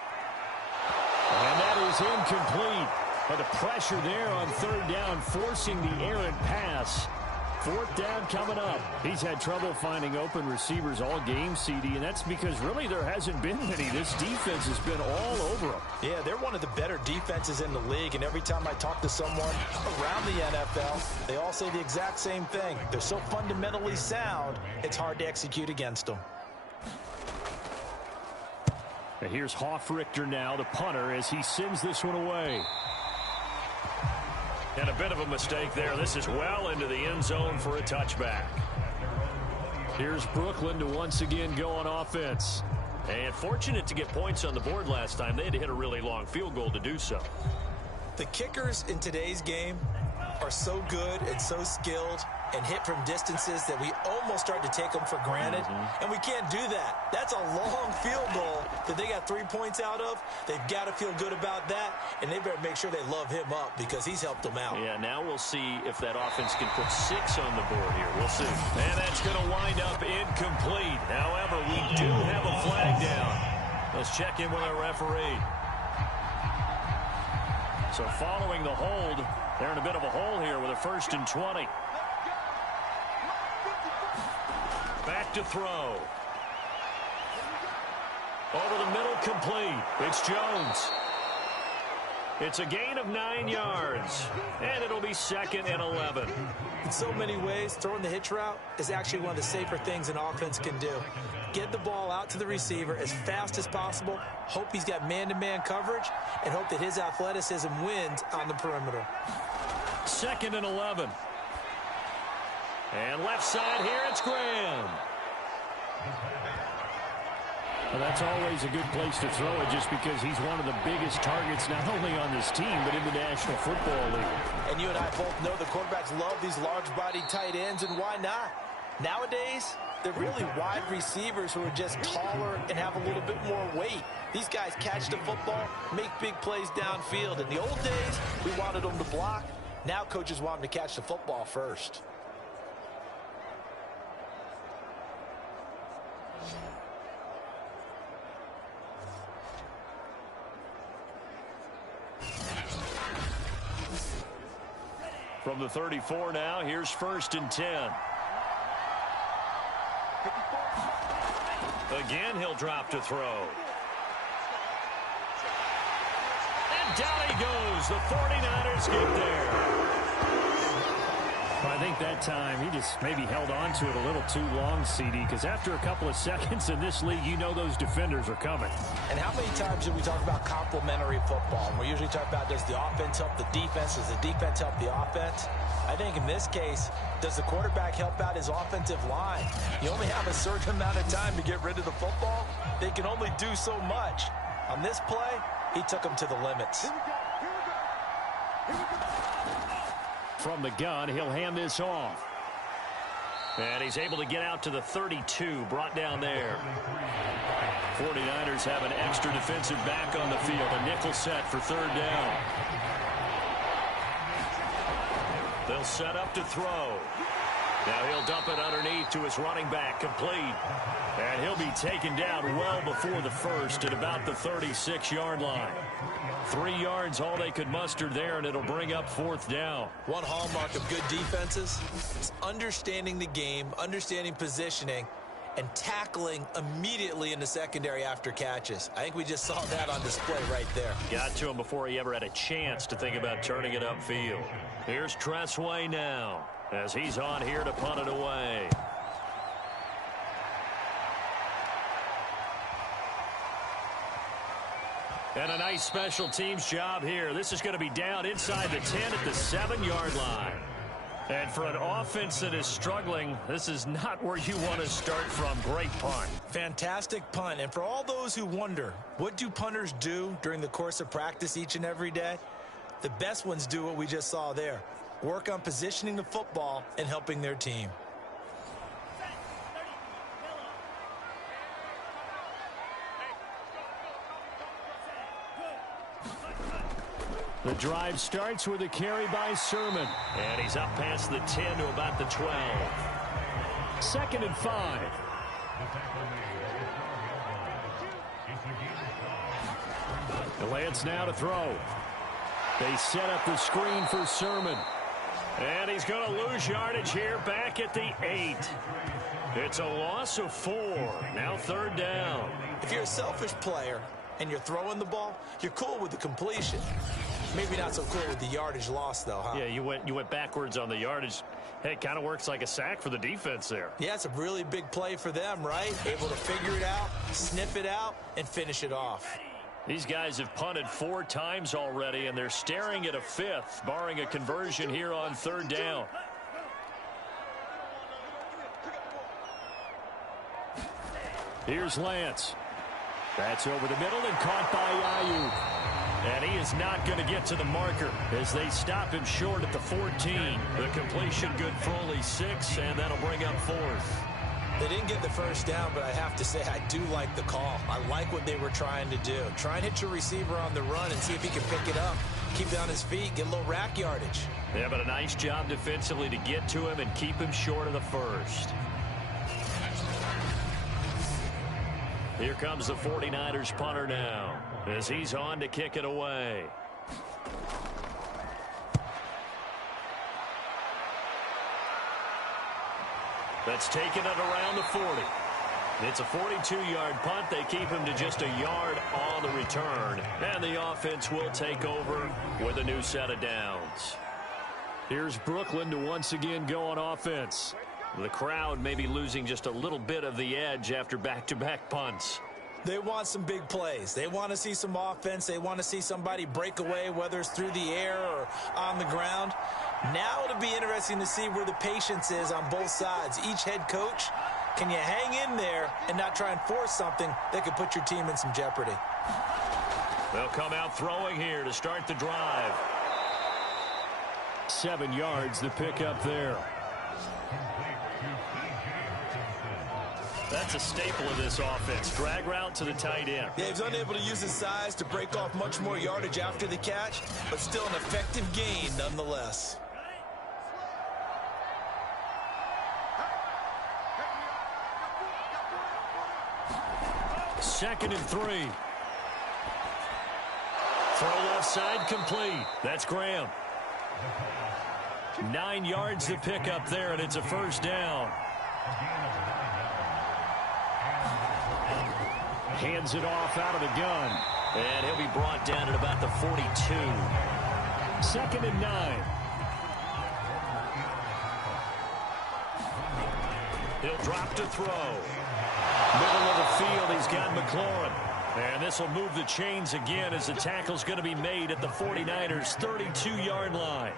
And that is incomplete. But the pressure there on 3rd down, forcing the errant pass. 4th down coming up. He's had trouble finding open receivers all game, CD, and that's because really there hasn't been many. This defense has been all over them. Yeah, they're one of the better defenses in the league, and every time I talk to someone around the NFL, they all say the exact same thing. They're so fundamentally sound, it's hard to execute against them. And here's Hofrichter now, the punter, as he sends this one away. And a bit of a mistake there. This is well into the end zone for a touchback. Here's Brooklyn to once again go on offense. And fortunate to get points on the board last time. They had to hit a really long field goal to do so. The kickers in today's game are so good and so skilled and hit from distances that we almost start to take them for granted. And we can't do that. That's a long field goal that they got 3 points out of. They've got to feel good about that, and they better make sure they love him up because he's helped them out. Yeah, now we'll see if that offense can put 6 on the board here. We'll see. And that's going to wind up incomplete. However, we do have a flag down. Let's check in with our referee. So following the hold, they're in a bit of a hole here with a 1st and 20. Back to throw. Over the middle, complete. It's Jones. It's a gain of 9 yards. And it'll be 2nd and 11. In so many ways, throwing the hitch route is actually one of the safer things an offense can do. Get the ball out to the receiver as fast as possible, hope he's got man-to-man coverage, and hope that his athleticism wins on the perimeter. 2nd and 11. And left side here, it's Graham. Well, that's always a good place to throw it just because he's one of the biggest targets not only on this team but in the National Football League. And you and I both know the quarterbacks love these large-bodied tight ends, and why not? Nowadays, they're really wide receivers who are just taller and have a little bit more weight. These guys catch the football, make big plays downfield. In the old days, we wanted them to block. Now coaches want them to catch the football first. From the 34 now, here's 1st and 10. Again, he'll drop to throw. And down he goes. The 49ers get there. Well, I think that time he just maybe held on to it a little too long, CD, because after a couple of seconds in this league, you know those defenders are coming. And how many times do we talk about complementary football? And we usually talk about, does the offense help the defense? Does the defense help the offense? I think in this case, does the quarterback help out his offensive line? You only have a certain amount of time to get rid of the football. They can only do so much. On this play, he took them to the limits. From the gun, he'll hand this off. And he's able to get out to the 32, brought down there. 49ers have an extra defensive back on the field, a nickel set for 3rd down. They'll set up to throw. Now he'll dump it underneath to his running back, complete. And he'll be taken down well before the first at about the 36-yard line. 3 yards all they could muster there, and it'll bring up 4th down. One hallmark of good defenses is understanding the game, understanding positioning, and tackling immediately in the secondary after catches. I think we just saw that on display right there. Got to him before he ever had a chance to think about turning it upfield. Here's Tressway now as he's on here to punt it away. And a nice special teams job here. This is going to be down inside the 10 at the 7-yard line. And for an offense that is struggling, this is not where you want to start from. Great punt. Fantastic punt. And for all those who wonder, what do punters do during the course of practice each and every day? The best ones do what we just saw there. Work on positioning the football and helping their team. The drive starts with a carry by Sermon. And he's up past the 10 to about the 12. 2nd and 5. The Lance now to throw. They set up the screen for Sermon. And he's going to lose yardage here back at the 8. It's a loss of 4. Now 3rd down. If you're a selfish player and you're throwing the ball, you're cool with the completion. Maybe not so cool with the yardage loss, though, huh? Yeah, you went backwards on the yardage. Hey, it kind of works like a sack for the defense there. Yeah, it's a really big play for them, right? Able to figure it out, sniff it out, and finish it off. These guys have punted 4 times already, and they're staring at a 5th, barring a conversion here on 3rd down. Here's Lance. That's over the middle and caught by Ayuk. And he is not going to get to the marker as they stop him short at the 14. The completion good for only 6, and that'll bring up 4th. They didn't get the first down, but I have to say I do like the call. I like what they were trying to do. Try and hit your receiver on the run and see if he can pick it up. Keep it on his feet, get a little rack yardage. Yeah, but a nice job defensively to get to him and keep him short of the first. Here comes the 49ers punter now as he's on to kick it away. That's taken it around the 40. It's a 42-yard punt. They keep him to just a yard on the return. And the offense will take over with a new set of downs. Here's Brooklyn to once again go on offense. The crowd may be losing just a little bit of the edge after back-to-back punts. They want some big plays. They want to see some offense. They want to see somebody break away, whether it's through the air or on the ground. Now it'll be interesting to see where the patience is on both sides. Each head coach, can you hang in there and not try and force something that could put your team in some jeopardy? They'll come out throwing here to start the drive. 7 yards the pickup there. That's a staple of this offense. Drag route to the tight end. Yeah, he's unable to use his size to break off much more yardage after the catch, but still an effective gain nonetheless. Second and 3. Throw left side complete. That's Graham. 9 yards to pick up there, and it's a first down. Hands it off out of the gun. And he'll be brought down at about the 42. 2nd and 9. He'll drop to throw. Middle of the field, he's got McLaurin. And this will move the chains again as the tackle's going to be made at the 49ers' 32-yard line.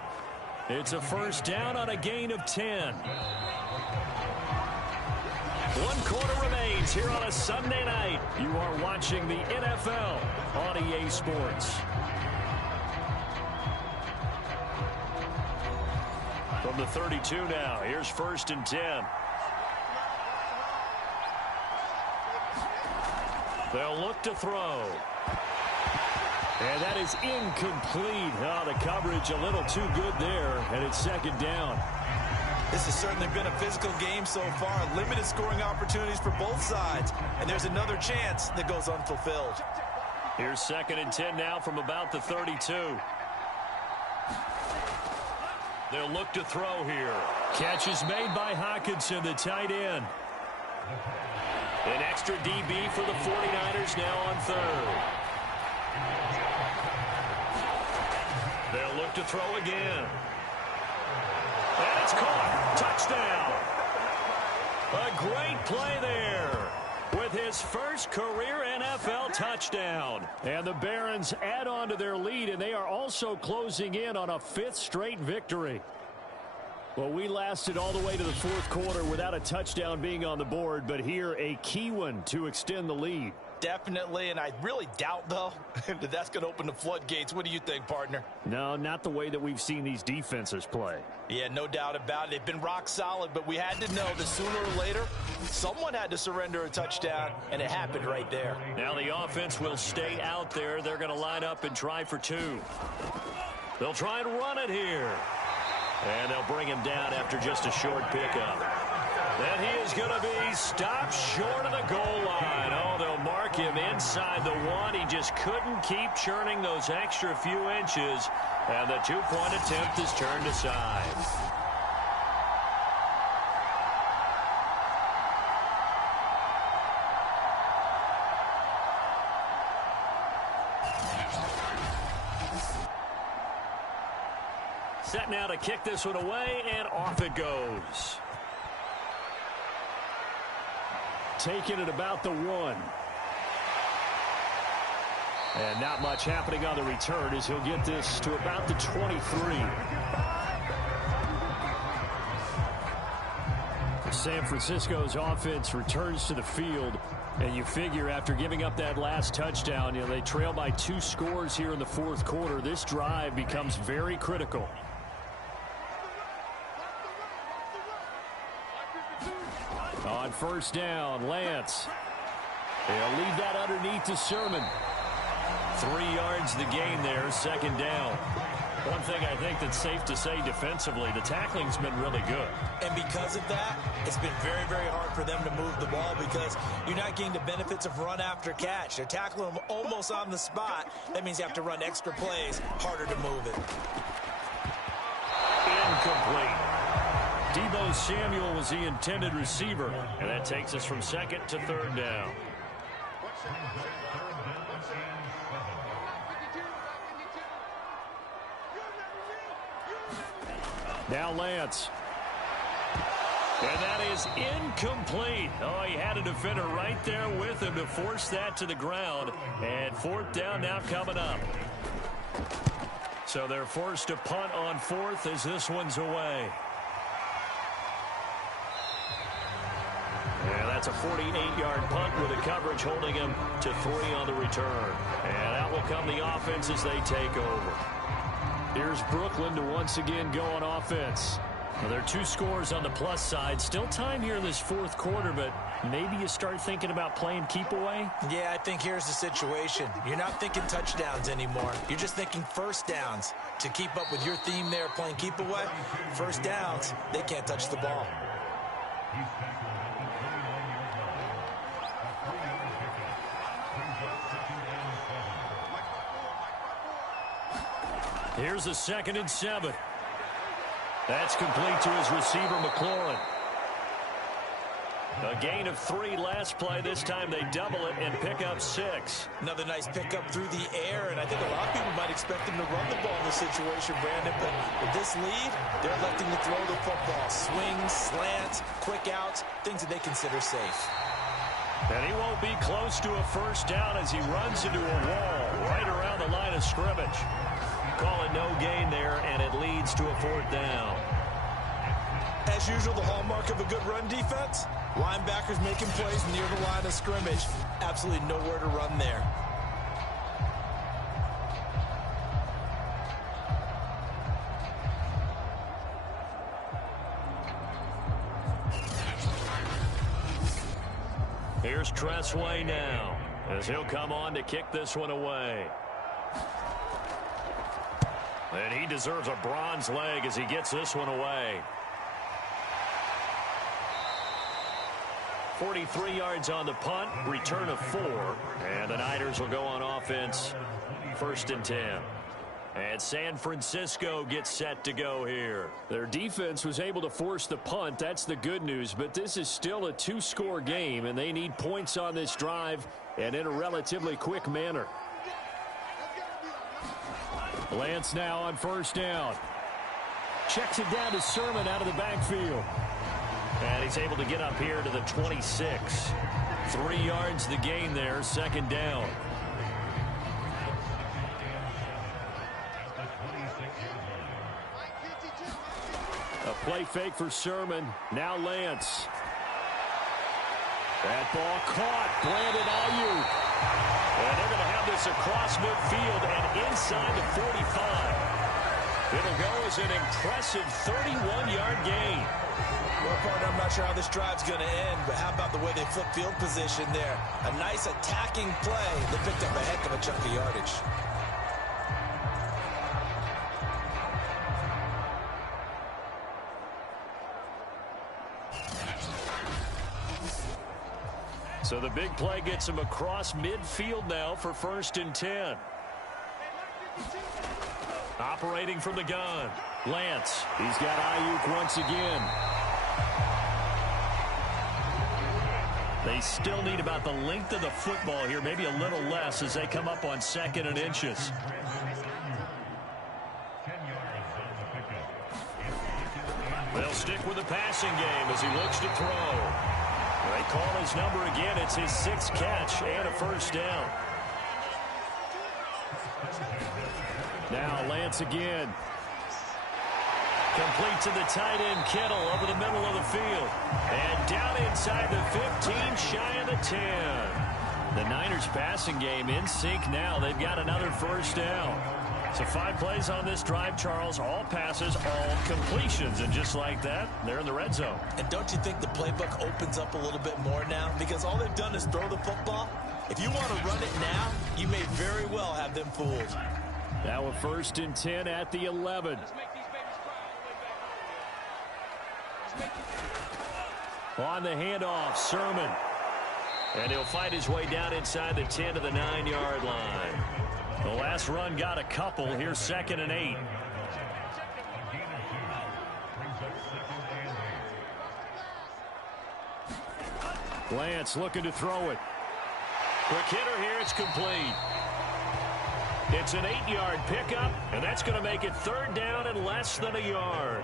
It's a first down on a gain of 10. 1 quarter remains here on a Sunday night. You are watching the NFL on EA Sports. From the 32 now, here's 1st and 10. They'll look to throw. And that is incomplete. Oh, the coverage a little too good there, and it's 2nd down. This has certainly been a physical game so far. Limited scoring opportunities for both sides. And there's another chance that goes unfulfilled. Here's 2nd and 10 now from about the 32. They'll look to throw here. Catch is made by Hockenson, the tight end. An extra DB for the 49ers now on 3rd. They'll look to throw again. And it's caught. Touchdown. A great play there with his first career NFL touchdown. And the Barons add on to their lead, and they are also closing in on a 5th straight victory. Well, we lasted all the way to the 4th quarter without a touchdown being on the board, but here a key one to extend the lead. Definitely, and I really doubt, though, that that's going to open the floodgates. What do you think, partner? No, not the way that we've seen these defenses play. Yeah, no doubt about it. They've been rock solid, but we had to know that sooner or later, someone had to surrender a touchdown, and it happened right there. Now the offense will stay out there. They're going to line up and try for 2. They'll try and run it here. And they'll bring him down after just a short pickup. And he is going to be stopped short of the goal line. Oh, they'll mark him inside the 1. He just couldn't keep churning those extra few inches. And the 2-point attempt is turned aside. Set now to kick this one away, and off it goes. Taking it about the 1. And not much happening on the return as he'll get this to about the 23. San Francisco's offense returns to the field. And you figure after giving up that last touchdown, they trail by 2 scores here in the 4th quarter. This drive becomes very critical. On 1st down, Lance. They'll leave that underneath to Sermon. 3 yards the gain there, 2nd down. One thing I think that's safe to say defensively, the tackling's been really good. And because of that, it's been very, very hard for them to move the ball because you're not getting the benefits of run after catch. They're tackling them almost on the spot. That means you have to run extra plays, harder to move it. Incomplete. Deebo Samuel was the intended receiver, and that takes us from 2nd to 3rd down. Now Lance. And that is incomplete. Oh, he had a defender right there with him to force that to the ground. And 4th down now coming up. So they're forced to punt on 4th as this one's away. And that's a 48-yard punt with the coverage holding him to 3 on the return. And out will come the offense as they take over. Here's Brooklyn to once again go on offense. Well, there are 2 scores on the plus side. Still time here in this 4th quarter, but maybe you start thinking about playing keep away? Yeah, I think here's the situation. You're not thinking touchdowns anymore. You're just thinking 1st downs. To keep up with your theme there, playing keep away, 1st downs, they can't touch the ball. Here's a 2nd and 7. That's complete to his receiver, McLaurin. A gain of 3 last play. This time they double it and pick up 6. Another nice pickup through the air, and I think a lot of people might expect him to run the ball in this situation, Brandon, but with this lead, they're electing to throw the football. Swings, slants, quick outs, things that they consider safe. And he won't be close to a 1st down as he runs into a wall right around the line of scrimmage. Call it no gain there, and it leads to a 4th down. As usual, the hallmark of a good run defense, linebackers making plays near the line of scrimmage. Absolutely nowhere to run there. Here's Tressway now, as he'll come on to kick this one away. And he deserves a bronze leg as he gets this one away. 43 yards on the punt, return of 4, and the Niners will go on offense, 1st and 10. And San Francisco gets set to go here. Their defense was able to force the punt. That's the good news. But this is still a 2-score game, and they need points on this drive and in a relatively quick manner. Lance now on 1st down. Checks it down to Sermon out of the backfield. And he's able to get up here to the 26. 3 yards the gain there, 2nd down. A play fake for Sermon. Now Lance. That ball caught. Brandon Ayuk. And they're going to have this across midfield and inside the 45. It'll go as an impressive 31-yard gain. Well, partner, I'm not sure how this drive's going to end, but how about the way they flip field position there? A nice attacking play. They picked up a heck of a chunk of yardage. So the big play gets him across midfield now for 1st and 10. Operating from the gun. Lance. He's got Ayuk once again. They still need about the length of the football here, maybe a little less as they come up on 2nd and inches. They'll stick with the passing game as he looks to throw. They call his number again. It's his 6th catch and a 1st down. Now Lance again. Complete to the tight end Kittle over the middle of the field. And down inside the 15, shy of the 10. The Niners passing game in sync now. They've got another 1st down. So 5 plays on this drive, Charles. All passes, all completions. And just like that, they're in the red zone. And don't you think the playbook opens up a little bit more now? Because all they've done is throw the football. If you want to run it now, you may very well have them fooled. Now a 1st and 10 at the 11. On the handoff, Sermon. And he'll fight his way down inside the 10 to the 9-yard line. The last run got a couple. Here's 2nd and 8. Lance looking to throw it. Quick hitter here. It's complete. It's an 8-yard pickup, and that's going to make it 3rd down and less than a yard.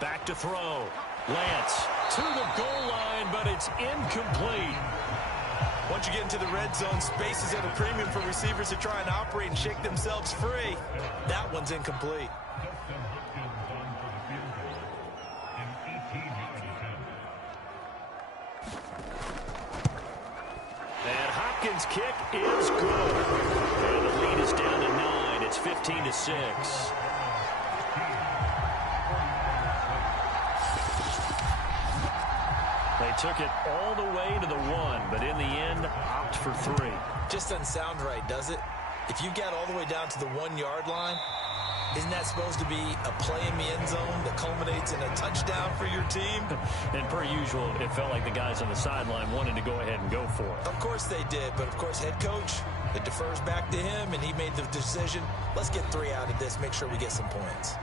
Back to throw. Lance to the goal line, but it's incomplete. Once you get into the red zone, space is at a premium for receivers to try and operate and shake themselves free. That one's incomplete. And Hopkins' kick is good. And the lead is down to 9. It's 15-6. They took it all the way to the 1, but in the end, opt for 3. Just doesn't sound right, does it? If you get all the way down to the 1-yard line, isn't that supposed to be a play in the end zone that culminates in a touchdown for your team? And per usual, it felt like the guys on the sideline wanted to go ahead and go for it. Of course they did, but of course head coach, it defers back to him, and he made the decision. Let's get 3 out of this, make sure we get some points.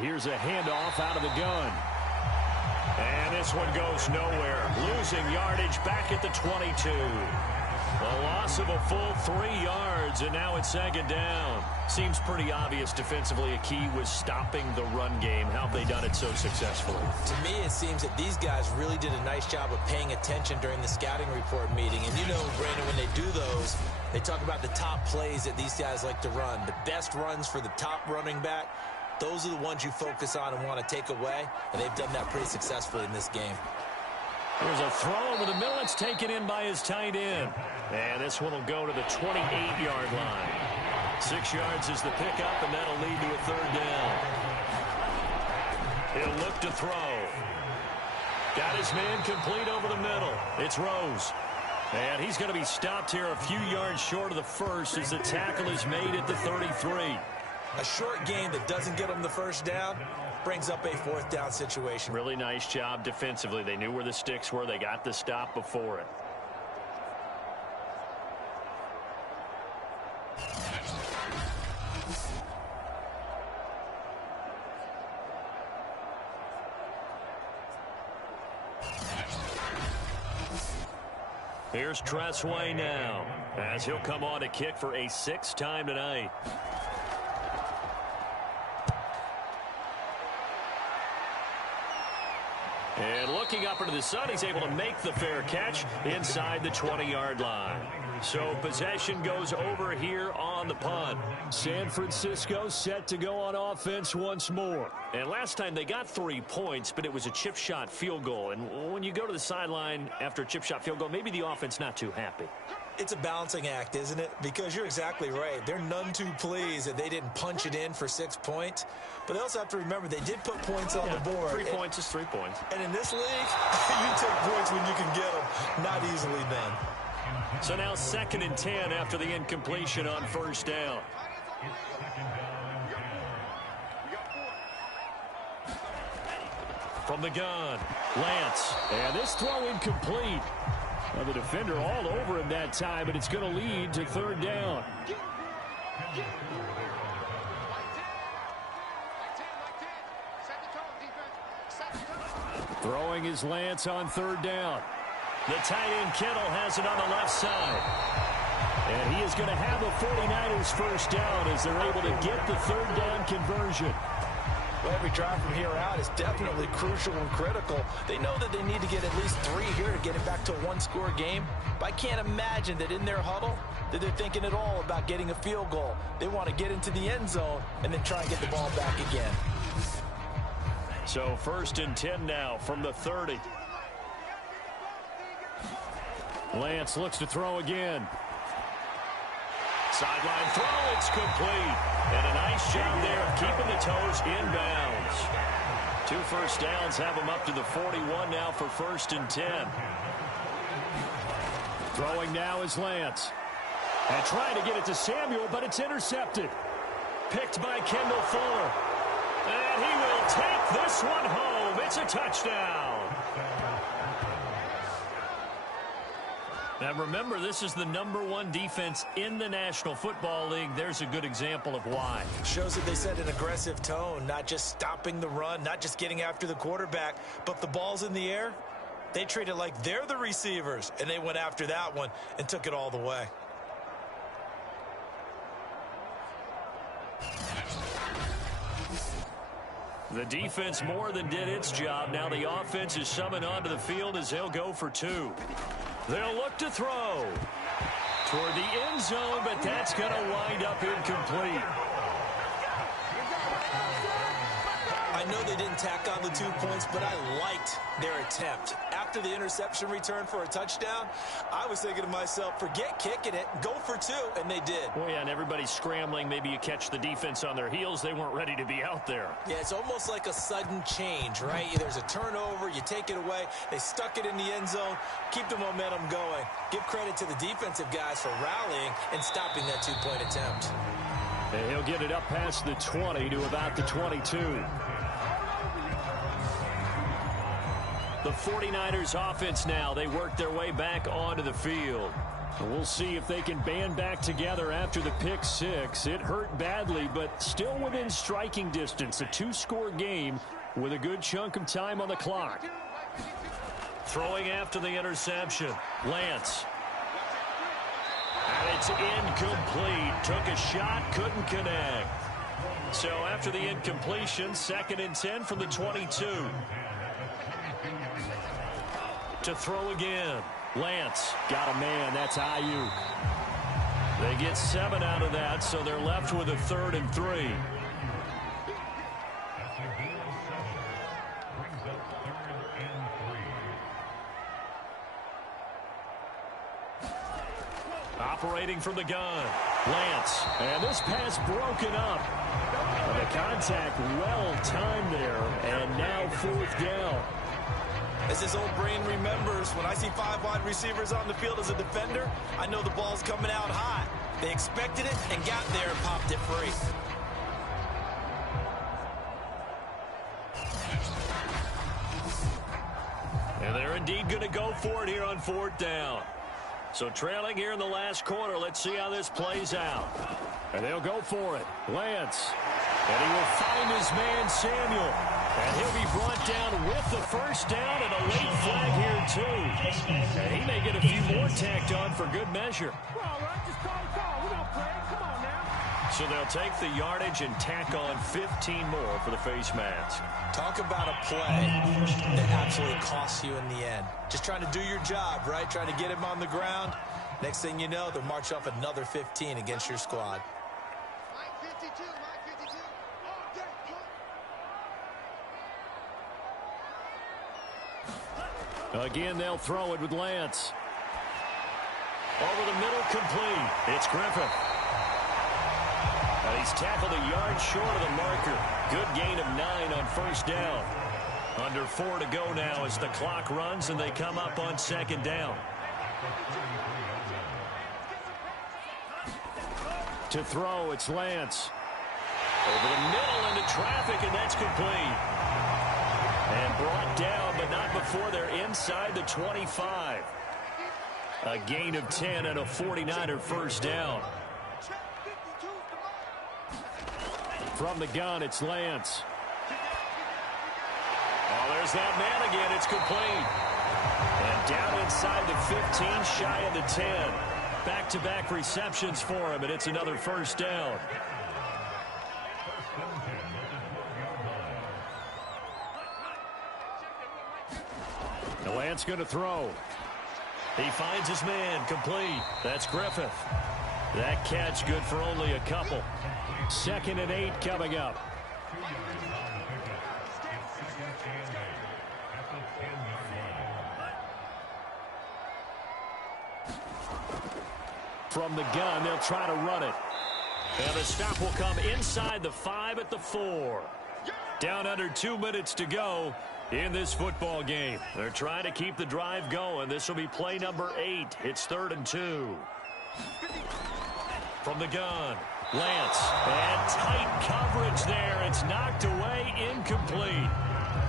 Here's a handoff out of the gun. And this one goes nowhere. Losing yardage back at the 22. A loss of a full 3 yards, and now it's 2nd down. Seems pretty obvious defensively a key was stopping the run game. How have they done it so successfully? To me, it seems that these guys really did a nice job of paying attention during the scouting report meeting. And you know, Brandon, when they do those, they talk about the top plays that these guys like to run. The best runs for the top running back. Those are the ones you focus on and want to take away, and they've done that pretty successfully in this game. There's a throw over the middle. It's taken in by his tight end. And this one will go to the 28-yard line. 6 yards is the pickup, and that'll lead to a 3rd down. He'll look to throw. Got his man complete over the middle. It's Rose. And he's going to be stopped here a few yards short of the first as the tackle is made at the 33. A short gain that doesn't get them the first down brings up a fourth down situation. Really nice job defensively. They knew where the sticks were. They got the stop before it. Here's Tressway now, as he'll come on to kick for a sixth time tonight. And looking up into the sun, he's able to make the fair catch inside the 20-yard line. So possession goes over here on the punt. San Francisco set to go on offense once more. And last time they got 3 points, but it was a chip shot field goal. And when you go to the sideline after a chip shot field goal, maybe the offense not too happy. It's a balancing act, isn't it? Because you're exactly right. They're none too pleased that they didn't punch it in for 6 points. But they also have to remember they did put points on the board. 3 points is 3 points. And in this league, you take points when you can get them. Not easily done. So now 2nd and 10 after the incompletion on first down. From the gun, Lance. And this throw incomplete. Now the defender all over him that time, but it's going to lead to 3rd down. Throwing is Lance on 3rd down. The tight end Kittle has it on the left side. And he is going to have the 49ers first down as they're able to get the 3rd down conversion. Well, every drive from here out is definitely crucial and critical. They know that they need to get at least 3 here to get it back to a one-score game. But I can't imagine that in their huddle that they're thinking at all about getting a field goal. They want to get into the end zone and then try and get the ball back again. So 1st and 10 now from the 30. Lance looks to throw again. Sideline throw, it's complete. And a nice job there of keeping the toes inbounds. 2 first downs have them up to the 41 now for 1st and 10. Throwing now is Lance. And trying to get it to Samuel, but it's intercepted. Picked by Kendall Fuller. And he will take this one home. It's a touchdown. Now remember, this is the #1 defense in the National Football League. There's a good example of why. Shows that they set an aggressive tone, not just stopping the run, not just getting after the quarterback, but the ball's in the air. They treat it like they're the receivers, and they went after that one and took it all the way. The defense more than did its job. Now the offense is summoned onto the field as they'll go for 2. They'll look to throw toward the end zone, but that's going to wind up incomplete. I know they didn't tack on the 2 points, but I liked their attempt. After the interception return for a touchdown, I was thinking to myself, forget kicking it, go for 2, and they did. Well, yeah, and everybody's scrambling. Maybe you catch the defense on their heels. They weren't ready to be out there. Yeah, it's almost like a sudden change, right? There's a turnover, you take it away, they stuck it in the end zone, keep the momentum going. Give credit to the defensive guys for rallying and stopping that 2-point attempt. And he'll get it up past the 20 to about the 22. The 49ers offense now, they work their way back onto the field. We'll see if they can band back together after the pick 6. It hurt badly, but still within striking distance. A 2-score game with a good chunk of time on the clock. Throwing after the interception, Lance. And it's incomplete. Took a shot, couldn't connect. So after the incompletion, 2nd and 10 from the 22. To throw again. Lance got a man. That's Ayuk. They get 7 out of that, so they're left with a 3rd and 3. Operating from the gun, Lance. And this pass broken up. The contact well timed there, and now 4th down. As his old brain remembers, when I see 5 wide receivers on the field as a defender, I know the ball's coming out hot. They expected it and got there and popped it free. And they're indeed going to go for it here on 4th down. So trailing here in the last quarter, let's see how this plays out. And they'll go for it. Lance. And he will find his man, Samuel. And he'll be brought down with the first down and a late flag here, too. And he may get a few more tacked on for good measure. So they'll take the yardage and tack on 15 more for the face mask. Talk about a play that absolutely costs you in the end. Just trying to do your job, right? Trying to get him on the ground. Next thing you know, they'll march off another 15 against your squad. Again, they'll throw it with Lance. Over the middle, complete. It's Griffith. And he's tackled a yard short of the marker. Good gain of 9 on first down. Under 4 to go now as the clock runs and they come up on 2nd down. To throw, it's Lance. Over the middle into traffic, and that's complete. And brought down, but not before they're inside the 25. A gain of 10 and a 49er first down. From the gun, it's Lance. Oh, there's that man again. It's complete. And down inside the 15, shy of the 10. Back-to-back receptions for him, and it's another first down. Now Lance going to throw. He finds his man, complete. That's Griffith. That catch good for only a couple. 2nd and 8 coming up. From the gun, they'll try to run it. And the stop will come inside the 5 at the 4. Down under 2 minutes to go in this football game. They're trying to keep the drive going. This will be play number 8. It's 3rd and 2. From the gun, Lance. And tight coverage there. It's knocked away, incomplete.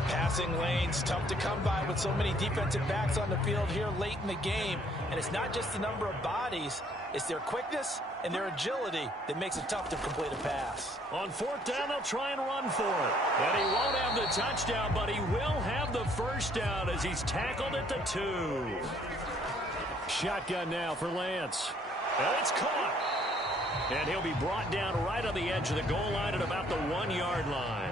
Passing lanes, tough to come by with so many defensive backs on the field here late in the game. And it's not just the number of bodies, it's their quickness and their agility that makes it tough to complete a pass. On 4th down, they'll try and run for it. And he won't have the touchdown, but he will have the first down as he's tackled at the 2. Shotgun now for Lance. And it's caught. And he'll be brought down right on the edge of the goal line at about the 1-yard line.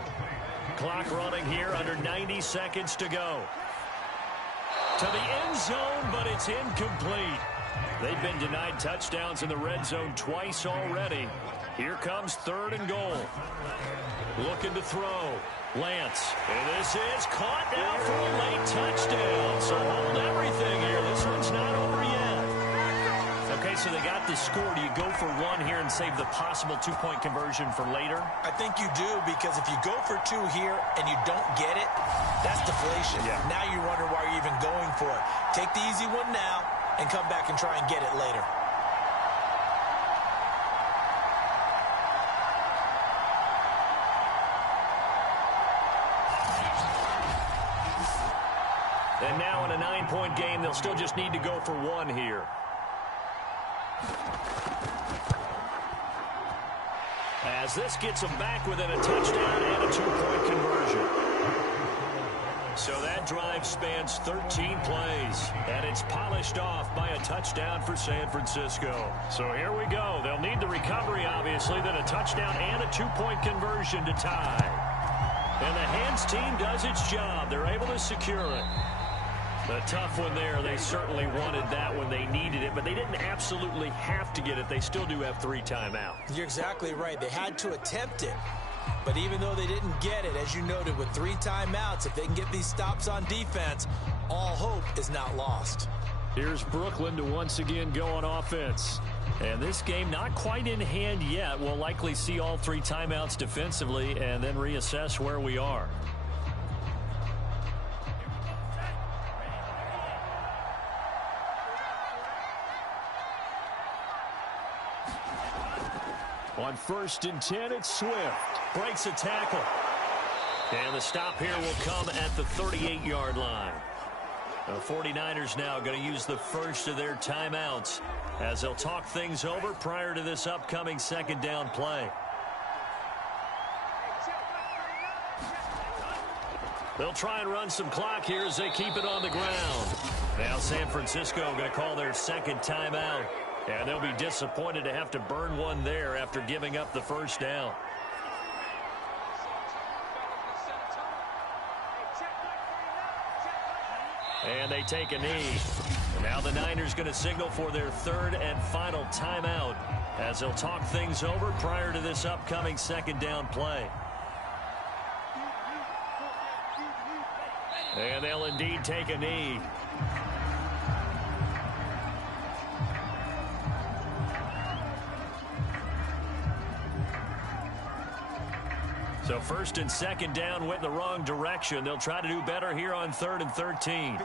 Clock running here, under 90 seconds to go. To the end zone, but it's incomplete. They've been denied touchdowns in the red zone twice already. Here comes 3rd and goal. Looking to throw. Lance. And this is caught now for a late touchdown. So hold everything here. This one's not over yet. Okay, so they got the score. Do you go for 1 here and save the possible 2-point conversion for later? I think you do, because if you go for 2 here and you don't get it, that's deflation. Yeah. Now you wonder why you're even going for it. Take the easy one now and come back and try and get it later. And now in a 9-point game, they'll still just need to go for 1 here. As this gets them back within a touchdown and a 2-point conversion. So that drive spans 13 plays, and it's polished off by a touchdown for San Francisco. So here we go. They'll need the recovery, obviously, then a touchdown and a 2-point conversion to tie. And the hands team does its job. They're able to secure it. A tough one there. They certainly wanted that when they needed it, but they didn't absolutely have to get it. They still do have 3 timeouts. You're exactly right. They had to attempt it. But even though they didn't get it, as you noted, with 3 timeouts, if they can get these stops on defense, all hope is not lost. Here's Brooklyn to once again go on offense. And this game not quite in hand yet. We'll likely see all 3 timeouts defensively and then reassess where we are. On 1st and 10, it's Swift. Breaks a tackle. And the stop here will come at the 38-yard line. The 49ers now going to use the first of their timeouts as they'll talk things over prior to this upcoming second down play. They'll try and run some clock here as they keep it on the ground. Now San Francisco going to call their second timeout. And they'll be disappointed to have to burn one there after giving up the first down. And they take a knee. And now the Niners going to signal for their third and final timeout as they'll talk things over prior to this upcoming second down play. And they'll indeed take a knee. So 1st and 2nd down went in the wrong direction. They'll try to do better here on 3rd and 13.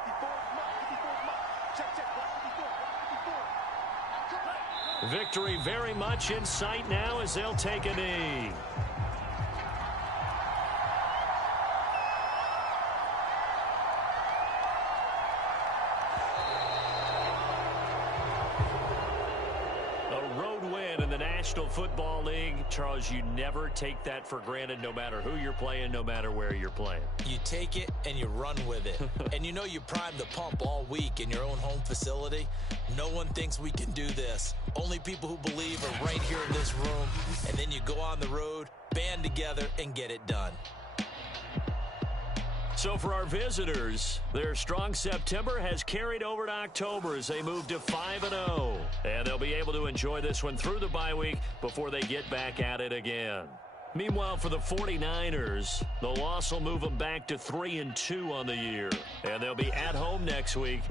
Victory very much in sight now as they'll take a knee. National Football League, Charles, you never take that for granted no matter who you're playing, no matter where you're playing. You take it and you run with it. And you know you primed the pump all week in your own home facility. No one thinks we can do this. Only people who believe are right here in this room. And then you go on the road, band together, and get it done. So for our visitors, their strong September has carried over to October as they move to 5-0. And they'll be able to enjoy this one through the bye week before they get back at it again. Meanwhile, for the 49ers, the loss will move them back to 3-2 on the year. And they'll be at home next week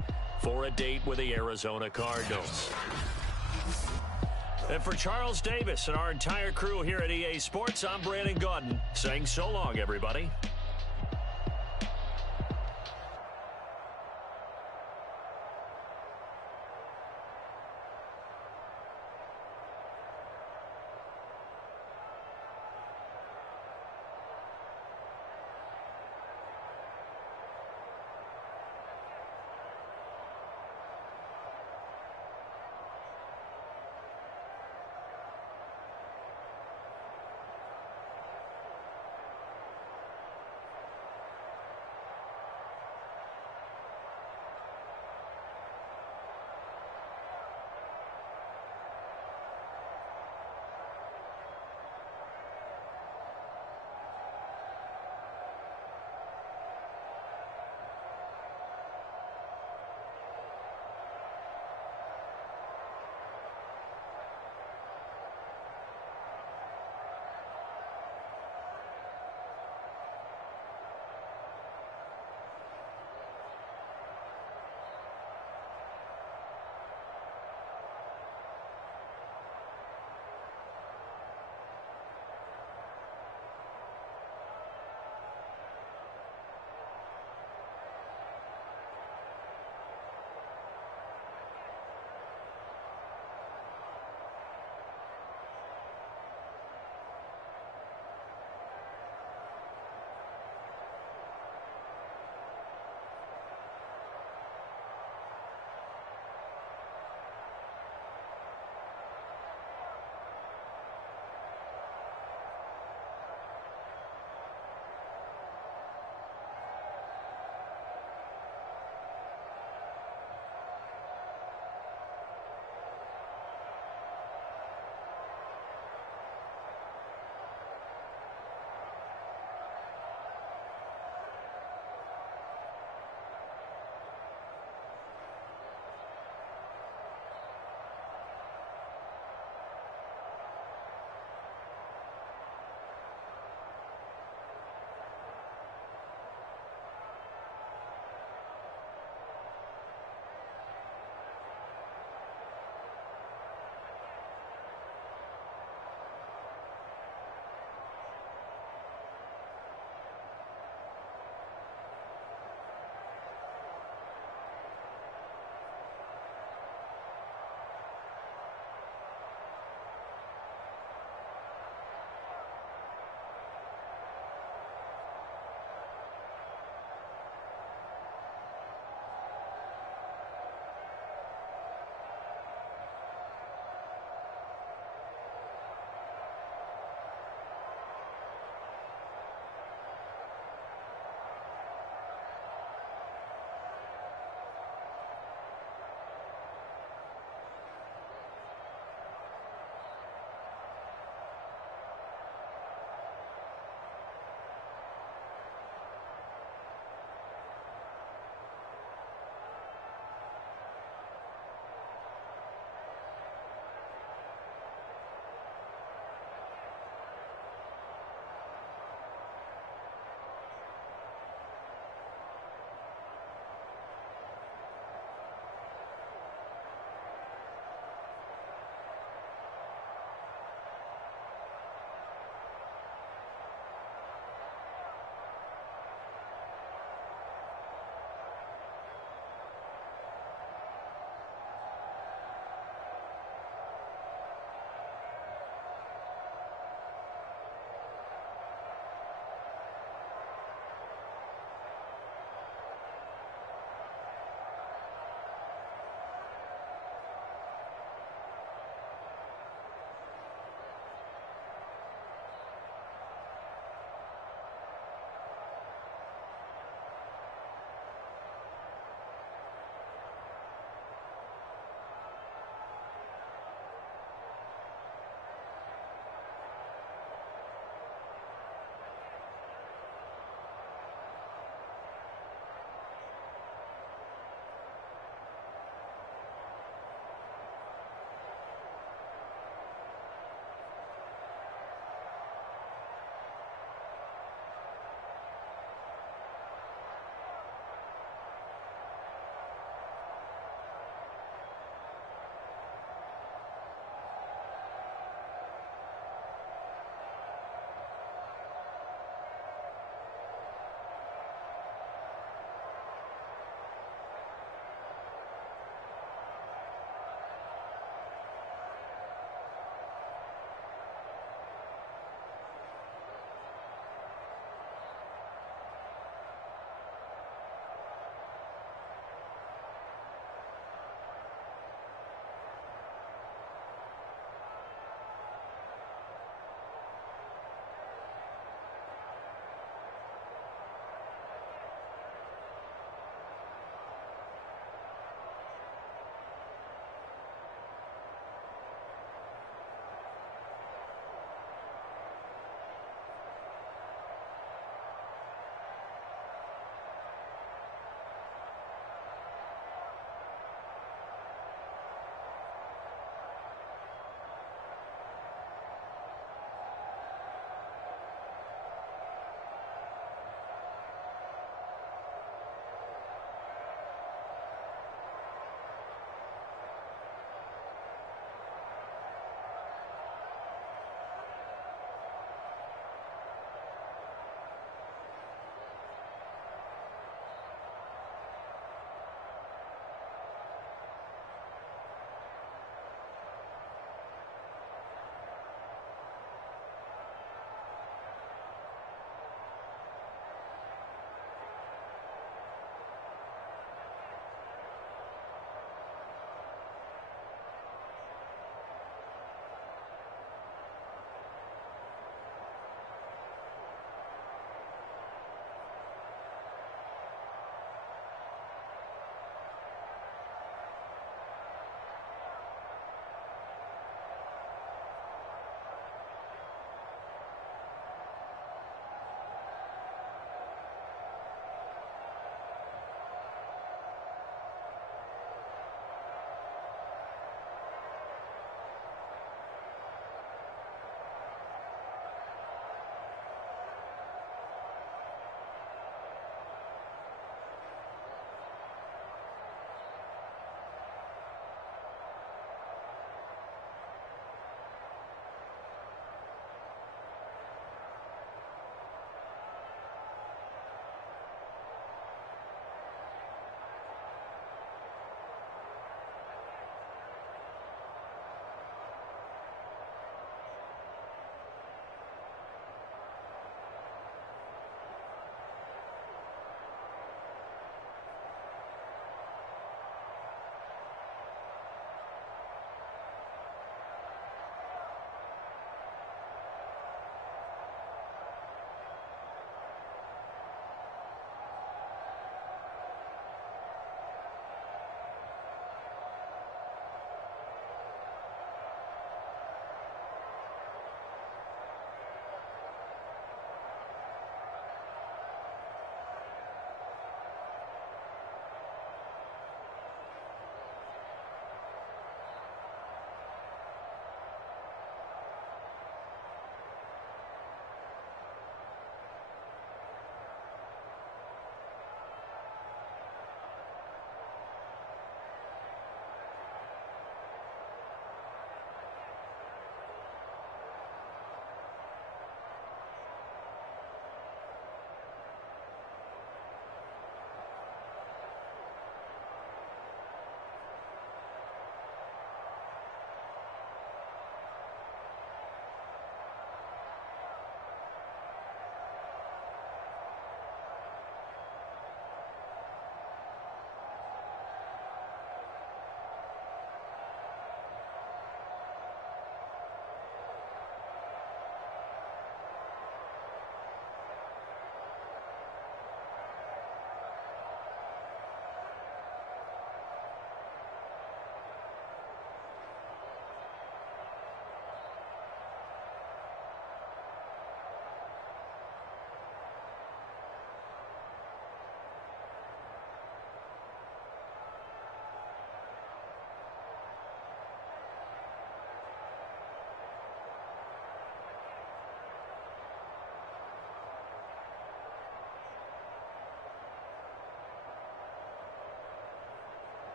for a date with the Arizona Cardinals. And for Charles Davis and our entire crew here at EA Sports, I'm Brandon Gaudin saying so long, everybody.